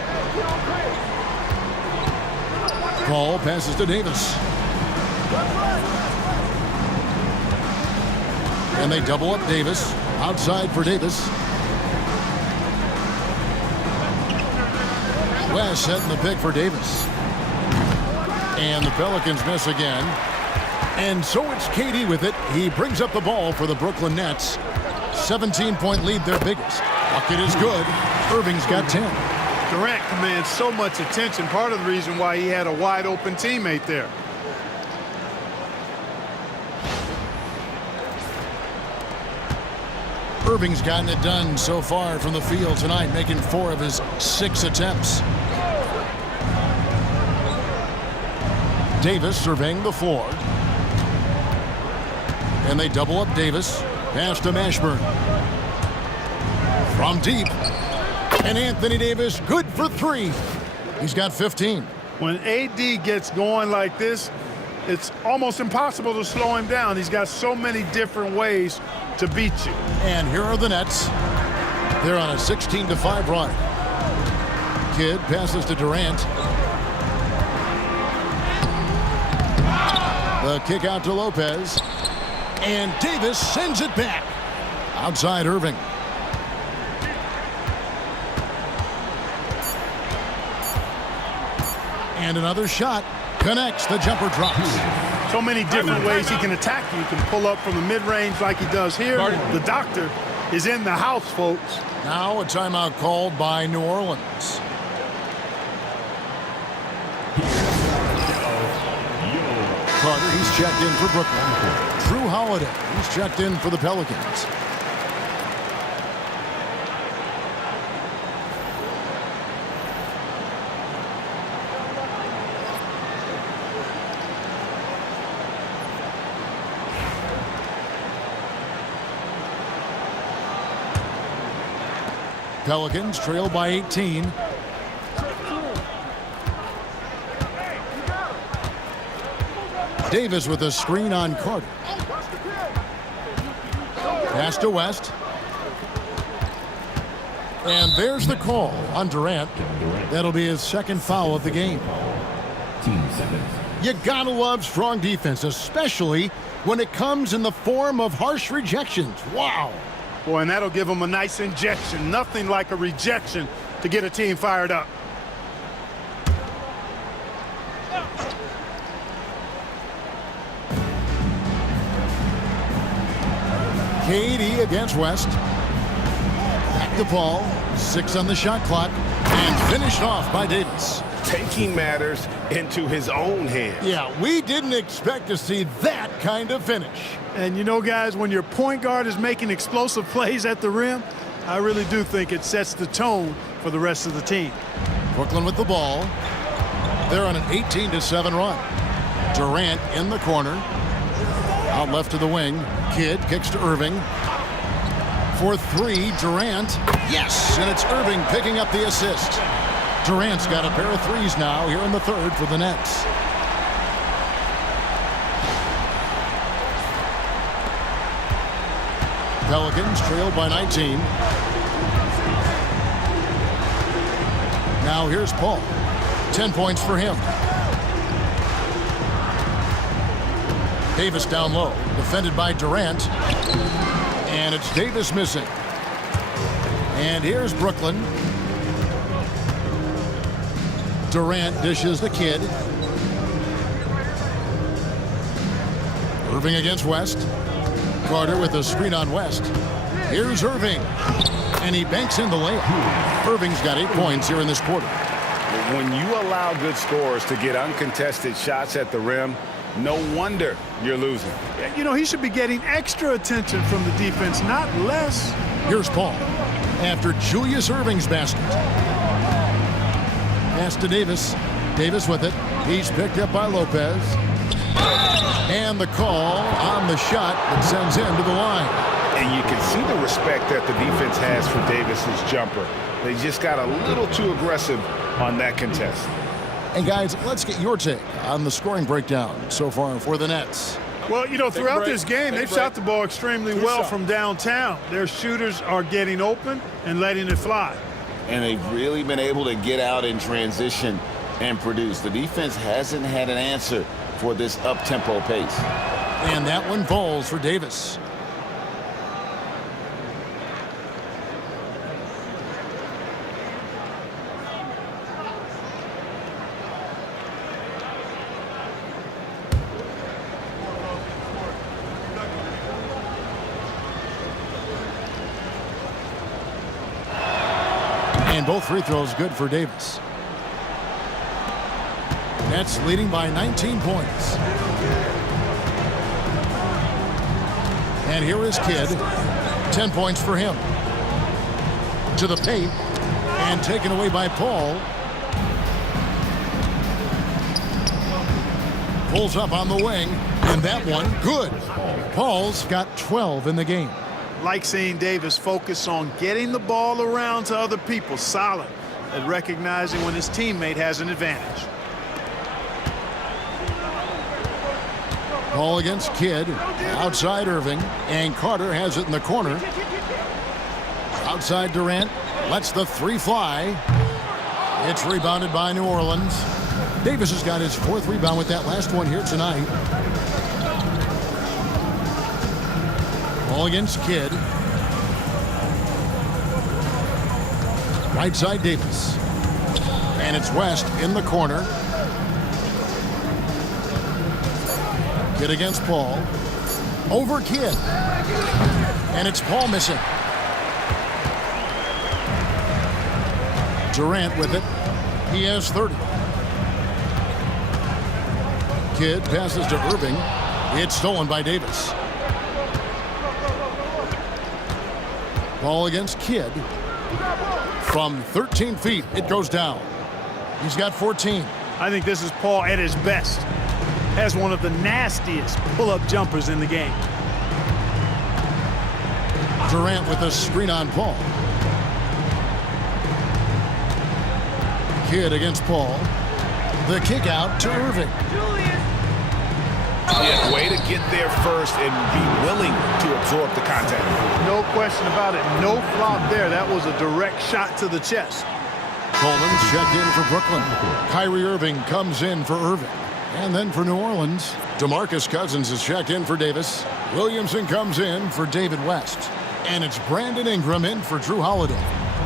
Paul passes to Davis. And they double up Davis. Outside for Davis. West setting the pick for Davis. And the Pelicans miss again. And so it's KD with it. He brings up the ball for the Brooklyn Nets. 17-point lead, their biggest. Bucket is good. Irving's got 10. Durant commands so much attention. Part of the reason why he had a wide open teammate there. Irving's gotten it done so far from the field tonight, making 4 of his 6 attempts. Davis surveying the floor. And they double up Davis. Pass to Mashburn. From deep. And Anthony Davis good for 3. He's got 15. When AD gets going like this, it's almost impossible to slow him down. He's got so many different ways to beat you. And here are the Nets. They're on a 16-5 run. Kidd passes to Durant. The kick out to Lopez. And Davis sends it back. Outside Irving. And another shot. Connects. The jumper drops. So many different ways he can attack you. You can pull up from the mid-range like he does here. The doctor is in the house, folks. Now a timeout called by New Orleans. Carter, he's checked in for Brooklyn. Drew Holiday, he's checked in for the Pelicans. Pelicans trail by 18. Davis with a screen on Carter. Pass to West. And there's the call on Durant. That'll be his 2nd foul of the game. You gotta love strong defense, especially when it comes in the form of harsh rejections. Wow. Boy, and that'll give him a nice injection. Nothing like a rejection to get a team fired up. KD against West. Back to Paul. 6 on the shot clock. And finished off by Davis. Taking matters into his own hands. Yeah, we didn't expect to see that kind of finish. And you know, guys, when your point guard is making explosive plays at the rim, I really do think it sets the tone for the rest of the team. Brooklyn with the ball. They're on an 18-7 run. Durant in the corner. Out left to the wing. Kidd kicks to Irving. For 3, Durant. Yes, and it's Irving picking up the assist. Durant's got a pair of 3s now here in the 3rd for the Nets. Pelicans trail by 19. Now here's Paul. 10 points for him. Davis down low, defended by Durant. And it's Davis missing. And here's Brooklyn. Durant dishes the Kidd. Irving against West. Carter with a screen on West. Here's Irving. And he banks in the layup. Irving's got 8 points here in this quarter. When you allow good scorers to get uncontested shots at the rim, no wonder you're losing. You know, he should be getting extra attention from the defense, not less. Here's Paul after Julius Irving's basket. Pass to Davis. Davis with it. He's picked up by Lopez. And the call on the shot that sends him to the line. And you can see the respect that the defense has for Davis's jumper. They just got a little too aggressive on that contest. And guys, let's get your take on the scoring breakdown so far for the Nets. Well, you know, throughout this game, they've shot the ball extremely well from downtown. Their shooters are getting open and letting it fly. And they've really been able to get out in transition and produce. The defense hasn't had an answer for this up-tempo pace. And that one falls for Davis. And both free throws good for Davis. Nets leading by 19 points. And here is Kidd. 10 points for him. To the paint. And taken away by Paul. Pulls up on the wing. And that one, good. Paul's got 12 in the game. Like seeing Davis focus on getting the ball around to other people. Solid at recognizing when his teammate has an advantage. Ball against Kidd. Outside Irving. And Carter has it in the corner. Outside Durant. Lets the three fly. It's rebounded by New Orleans. Davis has got his 4th rebound with that last one here tonight. Ball against Kidd. Right side Davis. And it's West in the corner. Kidd against Paul. Over Kidd. And it's Paul missing. Durant with it. He has 30. Kidd passes to Irving. It's stolen by Davis. Ball against Kidd. From 13 feet, it goes down. He's got 14. I think this is Paul at his best. Has one of the nastiest pull-up jumpers in the game. Durant with a screen on Paul. Kidd against Paul. The kick out to Irving. Yeah, way to get there first and be willing to absorb the contact. No question about it. No flop there. That was a direct shot to the chest. Coleman's checked in for Brooklyn. Kyrie Irving comes in for Irving. And then for New Orleans, DeMarcus Cousins is checked in for Davis. Williamson comes in for David West. And it's Brandon Ingram in for Drew Holiday.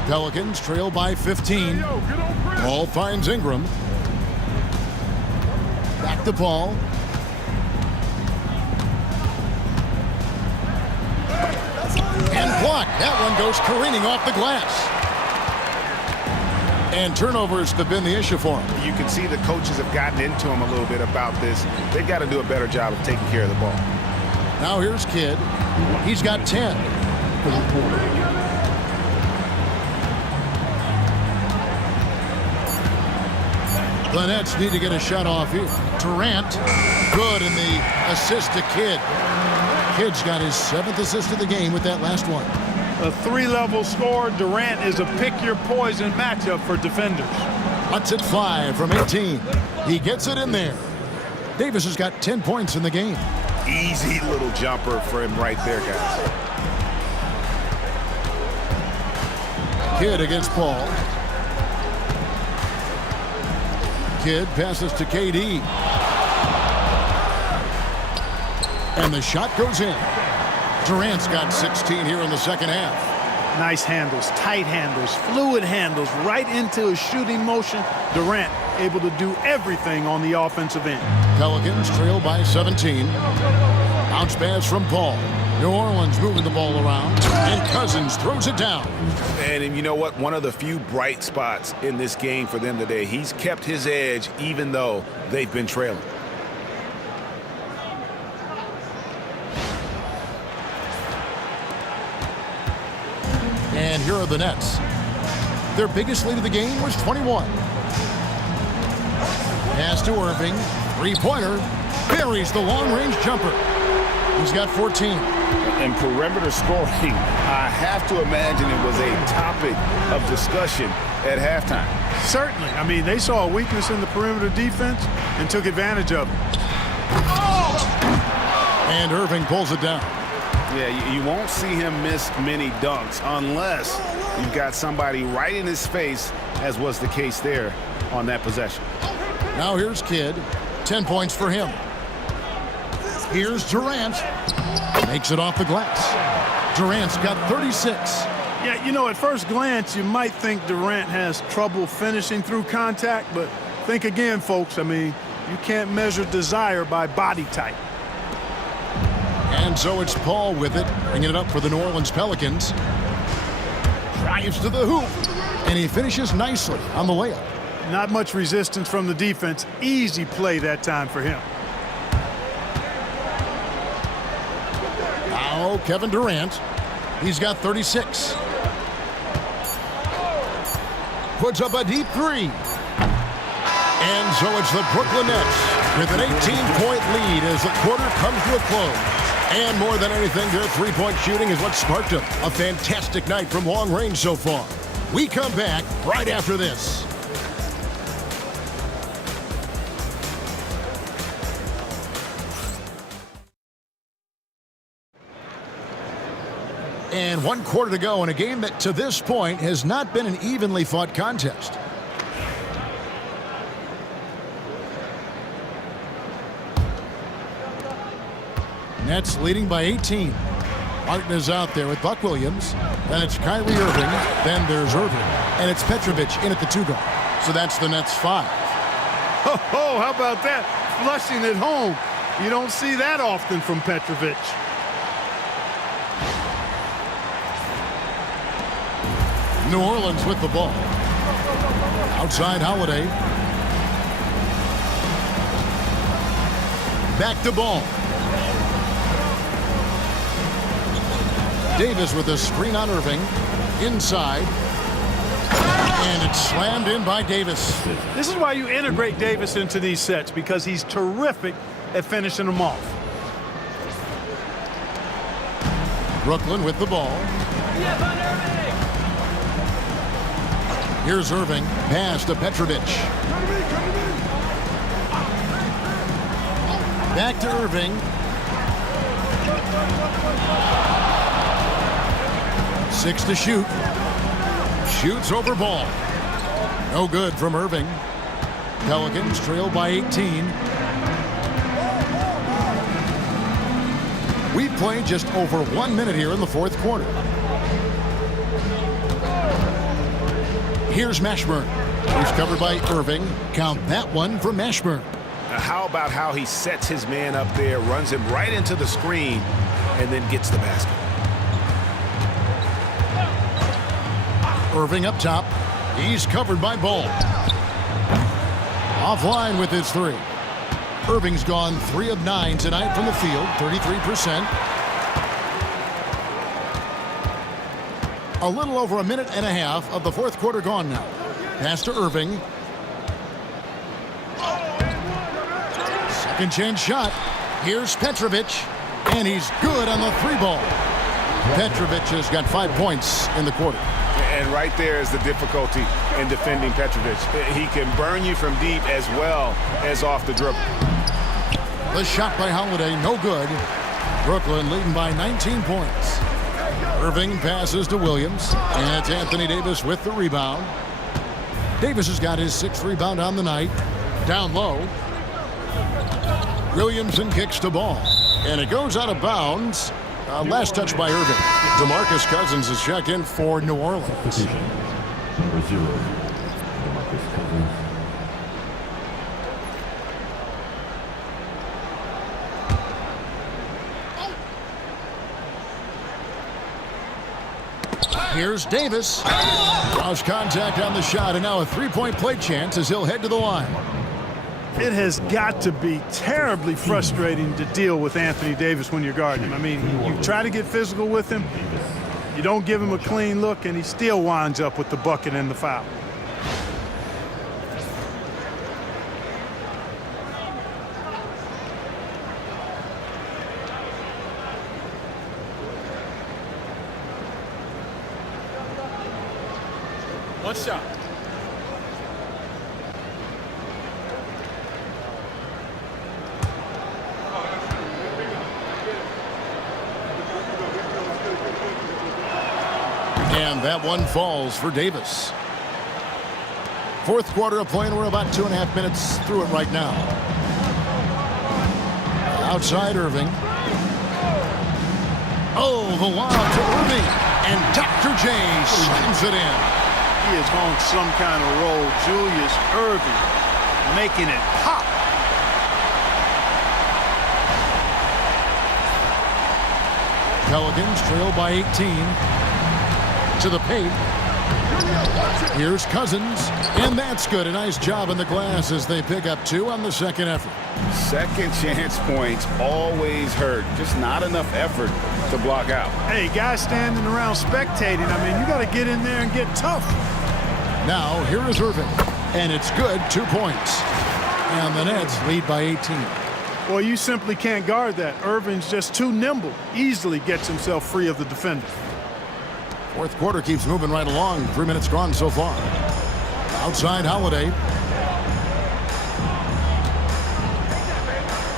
Pelicans trail by 15. Paul finds Ingram. Back to Paul. And blocked. That one goes careening off the glass. And turnovers have been the issue for him. You can see the coaches have gotten into him a little bit about this. They've got to do a better job of taking care of the ball. Now here's Kidd. He's got 10. The Nets need to get a shot off here. Durant, good in the assist to Kidd. Kidd's got his 7th assist of the game with that last one. A 3-level score. Durant is a pick-your-poison matchup for defenders. Let's it fly from 18. He gets it in there. Davis has got 10 points in the game. Easy little jumper for him right there, guys. Kidd against Paul. Kidd passes to KD. And the shot goes in. Durant's got 16 here in the second half. Nice handles, tight handles, fluid handles, right into a shooting motion. Durant able to do everything on the offensive end. Pelicans trail by 17. Bounce pass from Paul. New Orleans moving the ball around. And Cousins throws it down. And you know what? One of the few bright spots in this game for them today. He's kept his edge even though they've been trailing. And here are the Nets. Their biggest lead of the game was 21. Pass to Irving. Three-pointer. Buries the long-range jumper. He's got 14. And perimeter scoring, I have to imagine it was a topic of discussion at halftime. Certainly. I mean, they saw a weakness in the perimeter defense and took advantage of it. And Irving pulls it down. Yeah, you won't see him miss many dunks unless you've got somebody right in his face, as was the case there on that possession. Now here's Kidd. 10 points for him. Here's Durant. Makes it off the glass. Durant's got 36. Yeah, you know, at first glance, you might think Durant has trouble finishing through contact, but think again, folks. I mean, you can't measure desire by body type. And so it's Paul with it, bringing it up for the New Orleans Pelicans. Drives to the hoop, and he finishes nicely on the layup. Not much resistance from the defense. Easy play that time for him. Now Kevin Durant. He's got 36. Puts up a deep three. And so it's the Brooklyn Nets with an 18-point lead as the quarter comes to a close. And more than anything, their three-point shooting is what sparked them. A fantastic night from long range so far. We come back right after this. And 1 quarter to go in a game that to this point has not been an evenly fought contest. Nets leading by 18. Martin is out there with Buck Williams. Then it's Kyrie Irving. Then there's Irving. And it's Petrovic in at the 2 guard. So that's the Nets 5. Oh, how about that? Flushing it home. You don't see that often from Petrovic. New Orleans with the ball. Outside Holiday. Back to ball. Davis with a screen on Irving. Inside. And it's slammed in by Davis. This is why you integrate Davis into these sets, because he's terrific at finishing them off. Brooklyn with the ball. Here's Irving. Pass to Petrovic. Back to Irving. 6 to shoot. Shoots over ball. No good from Irving. Pelicans trail by 18. We've played just over 1 minute here in the 4th quarter. Here's Mashburn. He's covered by Irving. Count that one from Mashburn. How about how he sets his man up there, runs him right into the screen, and then gets the basket. Irving up top. He's covered by Ball. Offline with his 3. Irving's gone 3 of 9 tonight from the field, 33%. A little over a minute and a half of the 4th quarter gone now. Pass to Irving. Second chance shot. Here's Petrovic. And he's good on the 3-ball. Petrovic has got 5 points in the quarter. And right there is the difficulty in defending Petrovic. He can burn you from deep as well as off the dribble. The shot by Holiday, no good. Brooklyn leading by 19 points. Irving passes to Williams. And it's Anthony Davis with the rebound. Davis has got his 6th rebound on the night. Down low. Williamson kicks the ball. And it goes out of bounds. Last touch by Irving. DeMarcus Cousins is checked in for New Orleans. Number 0, DeMarcus Cousins. Here's Davis. Lost contact on the shot, and now a 3-point play chance as he'll head to the line. It has got to be terribly frustrating to deal with Anthony Davis when you're guarding him. I mean, you try to get physical with him, you don't give him a clean look, and he still winds up with the bucket and the foul. One shot. And that one falls for Davis. 4th quarter of play, and we're about 2.5 minutes through it right now. Outside Irving. Oh, the lob to Irving. And Dr. J slams it in. He is on some kind of roll. Julius Irving making it pop. Pelicans trail by 18. To the paint. Here's Cousins, and that's good. A nice job in the glass as they pick up 2 on the second effort. Second chance points always hurt. Just not enough effort to block out. Hey, guys standing around spectating, I mean, you got to get in there and get tough. Now, here is Irving, and it's good, 2 points. And the Nets lead by 18. Well, you simply can't guard that. Irving's just too nimble. Easily gets himself free of the defender. Fourth quarter keeps moving right along. 3 minutes gone so far. Outside Holiday.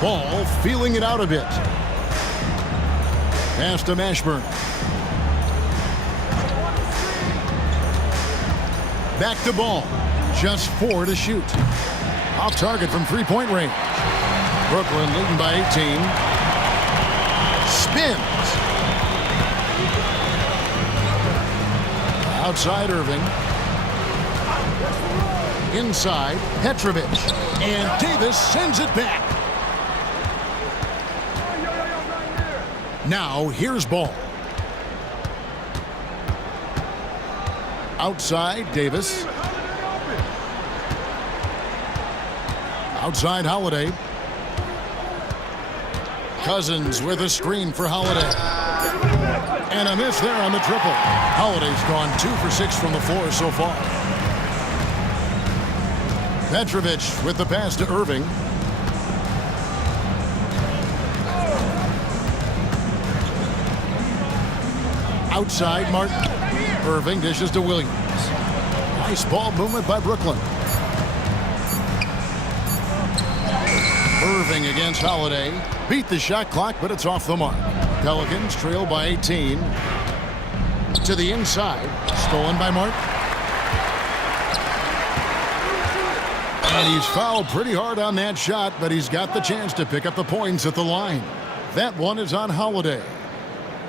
Ball feeling it out a bit. Pass to Mashburn. Back to Ball. Just 4 to shoot. Off target from three-point range. Brooklyn leading by 18. Spins. Outside Irving. Inside Petrovic. And Davis sends it back. Now here's Ball. Outside Davis. Outside Holiday. Cousins with a screen for Holiday. And a miss there on the triple. Holiday's gone 2 for 6 from the floor so far. Petrovic with the pass to Irving. Outside Martin. Irving dishes to Williams. Nice ball movement by Brooklyn. Irving against Holiday. Beat the shot clock, but it's off the mark. Pelicans trail by 18. To the inside. Stolen by Martin. And he's fouled pretty hard on that shot, but he's got the chance to pick up the points at the line. That one is on Holiday.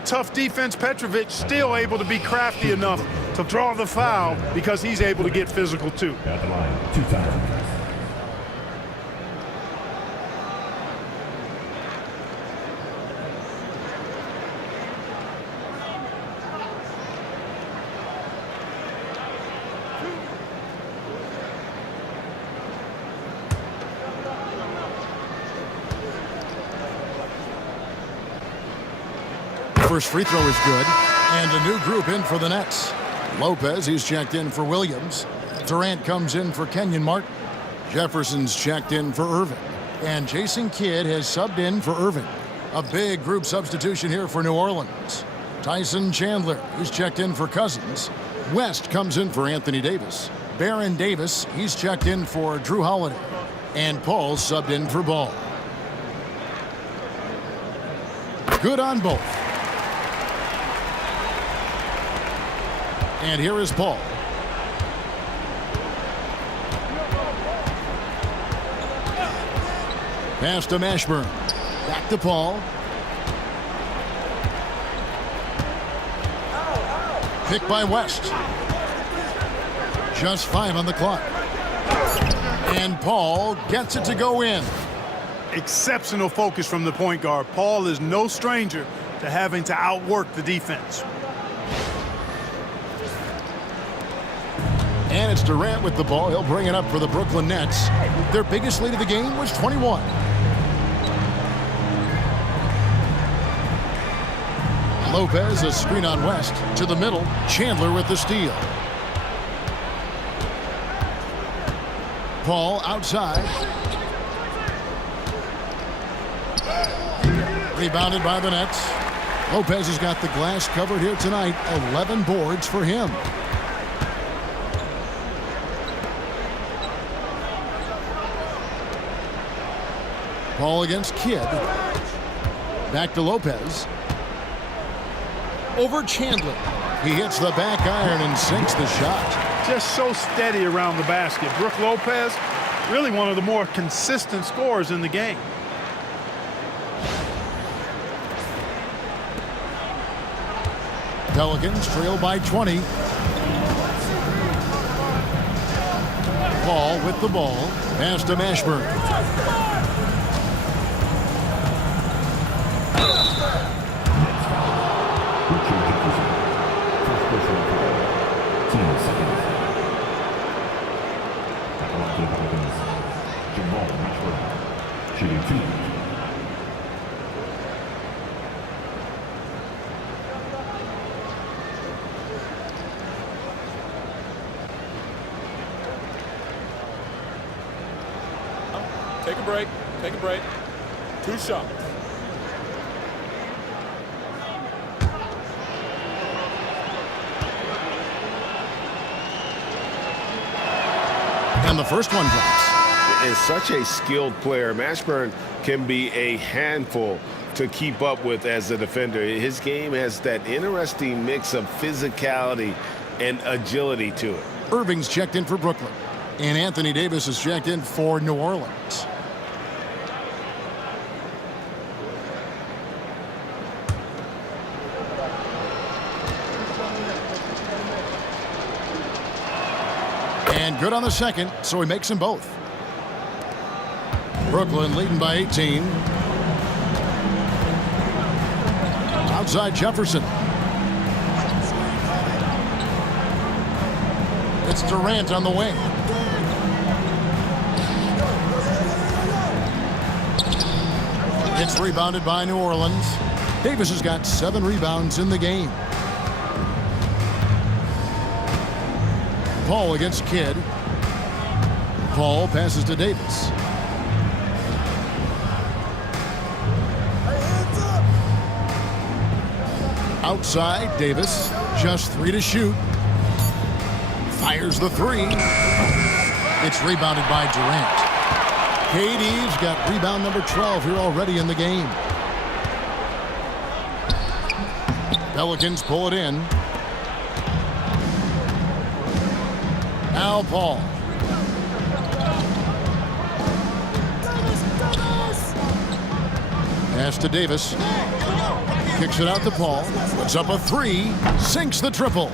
Tough defense. Petrovic still able to be crafty enough to draw the foul because he's able to get physical too. At the line, 2 times. First free throw is good. And a new group in for the Nets. Lopez, he's checked in for Williams. Durant comes in for Kenyon Martin. Jefferson's checked in for Irving. And Jason Kidd has subbed in for Irving. A big group substitution here for New Orleans. Tyson Chandler, he's checked in for Cousins. West comes in for Anthony Davis. Baron Davis, he's checked in for Drew Holiday. And Paul subbed in for Ball. Good on both. And here is Paul. Pass to Mashburn. Back to Paul. Picked by West. Just 5 on the clock. And Paul gets it to go in. Exceptional focus from the point guard. Paul is no stranger to having to outwork the defense. And it's Durant with the ball. He'll bring it up for the Brooklyn Nets. Their biggest lead of the game was 21. Lopez, a screen on West. To the middle. Chandler with the steal. Paul outside. Rebounded by the Nets. Lopez has got the glass covered here tonight. 11 boards for him. Ball against Kidd. Back to Lopez. Over Chandler. He hits the back iron and sinks the shot. Just so steady around the basket. Brook Lopez, really one of the more consistent scorers in the game. Pelicans trail by 20. Paul with the ball. Pass to Mashburn. Team shooting 2. Take a break. Take a break. 2 shots. And the first one drops. Is such a skilled player. Mashburn can be a handful to keep up with as a defender. His game has that interesting mix of physicality and agility to it. Irving's checked in for Brooklyn. And Anthony Davis is checked in for New Orleans. And good on the second, so he makes them both. Brooklyn leading by 18. Outside Jefferson. It's Durant on the wing. It's rebounded by New Orleans. Davis has got 7 rebounds in the game. Paul against Kidd. Paul passes to Davis. Outside, Davis. Just 3 to shoot. Fires the 3. It's rebounded by Durant. KD's got rebound number 12 here already in the game. Pelicans pull it in. Al Paul. Pass to Davis. Kicks it out to Paul. Puts up a 3. Sinks the triple.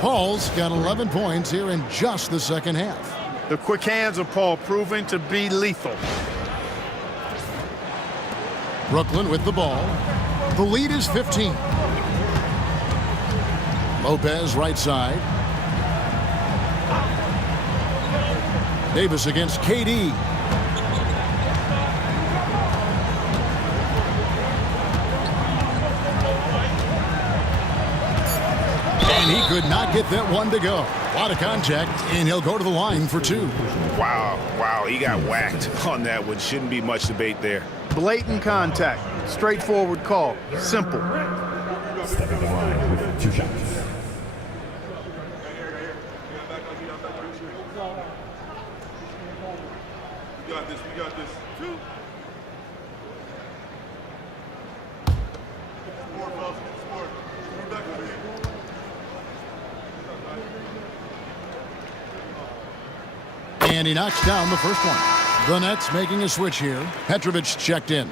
Paul's got 11 points here in just the second half. The quick hands of Paul proving to be lethal. Brooklyn with the ball. The lead is 15. Lopez right side. Davis against KD. And he could not get that one to go. A lot of contact, and he'll go to the line for 2. Wow, he got whacked on that one. Shouldn't be much debate there. Blatant contact. Straightforward call. Simple. Stepping the line with 2 shots. We got this. We got this. 2. And he knocks down the first one. The Nets making a switch here. Petrovic checked in.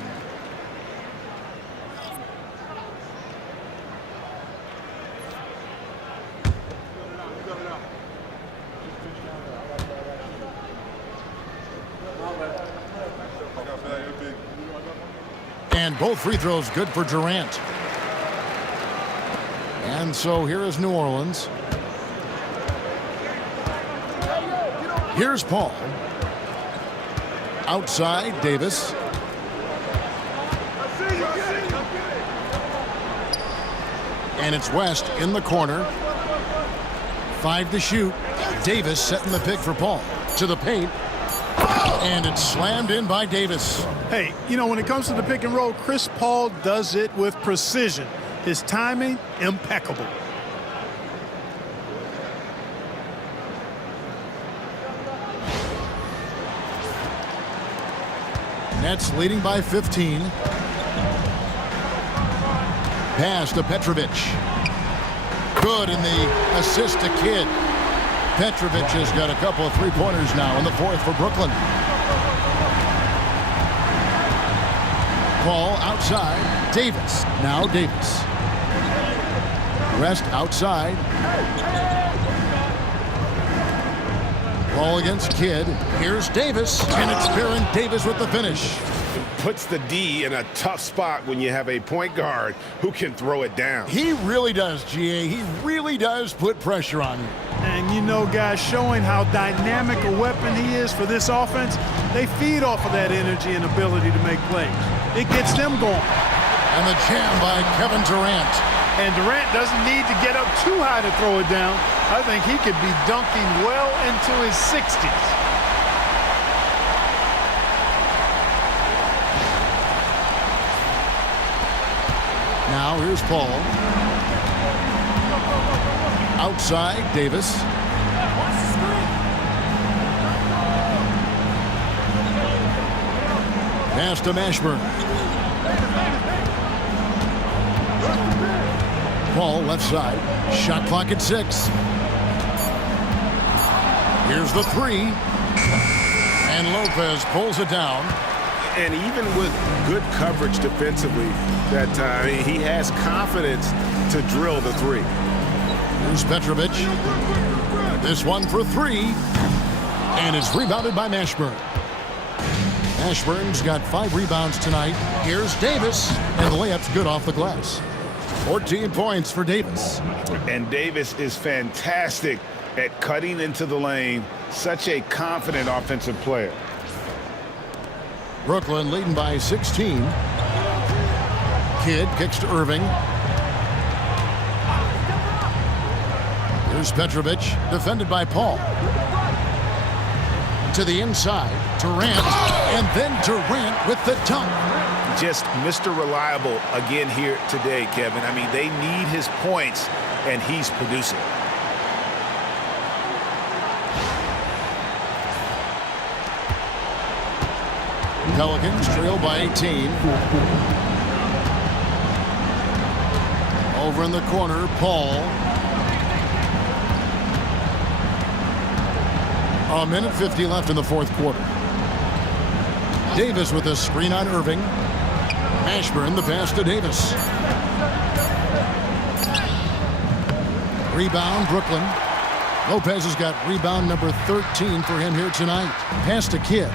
And both free throws good for Durant. And so here is New Orleans. Here's Paul. Outside, Davis. And it's West in the corner. 5 to shoot. Davis setting the pick for Paul. To the paint. And it's slammed in by Davis. Hey, you know, when it comes to the pick and roll, Chris Paul does it with precision. His timing, impeccable. Nets leading by 15. Pass to Petrovic. Good in the assist to Kidd. Petrovic has got a couple of three-pointers now in the fourth for Brooklyn. Paul outside. Davis. Now Davis. Rest outside. Paul against Kidd. Here's Davis. And it's Baron Davis with the finish. Puts the D in a tough spot when you have a point guard who can throw it down. He really does, GA. He really does put pressure on you. And you know, guys, showing how dynamic a weapon he is for this offense, they feed off of that energy and ability to make plays. It gets them going. And the jam by Kevin Durant. And Durant doesn't need to get up too high to throw it down. I think he could be dunking well into his 60s. Now here's Paul. Outside, Davis. Pass to Mashburn. Paul left side. Shot clock at 6. Here's the 3. And Lopez pulls it down. And even with good coverage defensively that time, he has confidence to drill the 3. Here's Petrovic. This one for 3. And it's rebounded by Mashburn. Mashburn's got 5 rebounds tonight. Here's Davis. And the layup's good off the glass. 14 points for Davis. And Davis is fantastic at cutting into the lane. Such a confident offensive player. Brooklyn leading by 16. Kidd kicks to Irving. Here's Petrovic, defended by Paul. To the inside, Durant, and then Durant with the dunk. Just Mr. Reliable again here today, Kevin. I mean, they need his points, and he's producing. Pelicans trail by 18. Over in the corner, Paul. A minute 50 left in the fourth quarter. Davis with a screen on Irving. Mashburn, the pass to Davis. Rebound, Brooklyn. Lopez has got rebound number 13 for him here tonight. Pass to Kidd.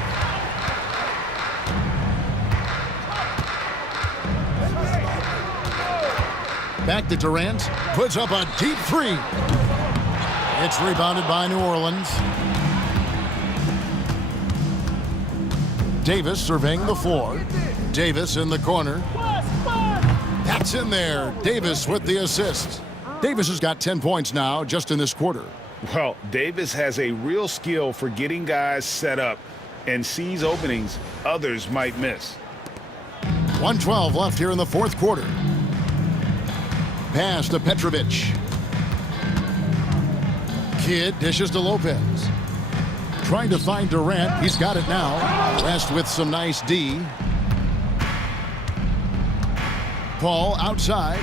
Back to Durant. Puts up a deep 3. It's rebounded by New Orleans. Davis surveying the floor. Davis in the corner. That's in there. Davis with the assist. Davis has got 10 points now just in this quarter. Well, Davis has a real skill for getting guys set up and sees openings others might miss. 1:12 left here in the fourth quarter. Pass to Petrovic. Kidd dishes to Lopez. Trying to find Durant. He's got it now. West with some nice D. Paul outside.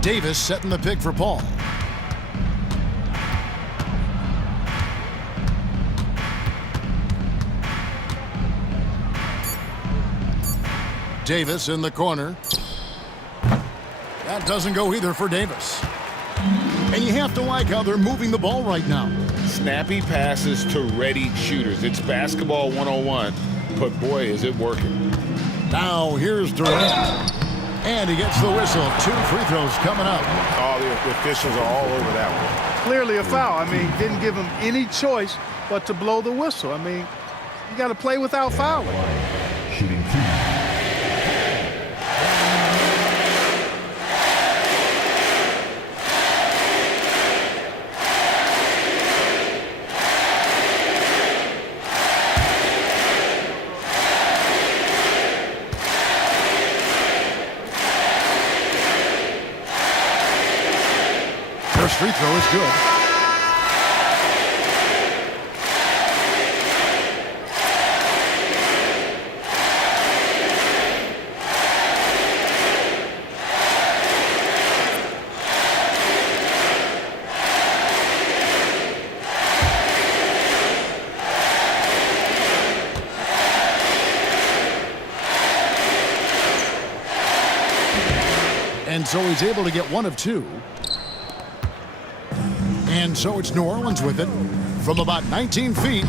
Davis setting the pick for Paul. Davis in the corner. That doesn't go either for Davis. And you have to like how they're moving the ball right now. Snappy passes to ready shooters. It's basketball 101, but boy, is it working. Now here's Durant. And he gets the whistle. 2 free throws coming up. Oh, the officials are all over that one. Clearly a foul. I mean, didn't give him any choice but to blow the whistle. I mean, you got to play without fouling. Shooting 2. First free throw is good. And so he's able to get 1 of 2. And so it's New Orleans with it from about 19 feet.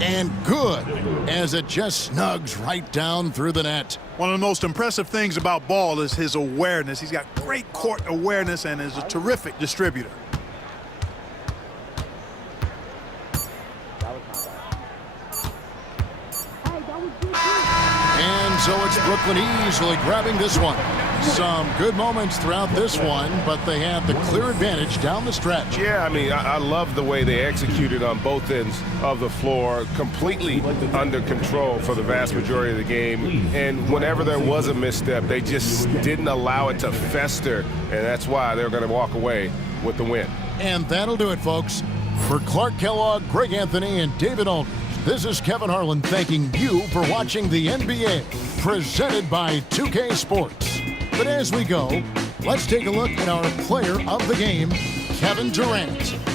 And good as it just snugs right down through the net. One of the most impressive things about Ball is his awareness. He's got great court awareness and is a terrific distributor. so it's Brooklyn easily grabbing this one. Some good moments throughout this one, but they have the clear advantage down the stretch. Yeah, I mean, I love the way they executed on both ends of the floor, completely under control for the vast majority of the game. And whenever there was a misstep, they just didn't allow it to fester, and that's why they're going to walk away with the win. And that'll do it, folks. For Clark Kellogg, Greg Anthony, and David Aldridge, this is Kevin Harlan thanking you for watching the NBA, presented by 2K Sports. But as we go, let's take a look at our player of the game, Kevin Durant.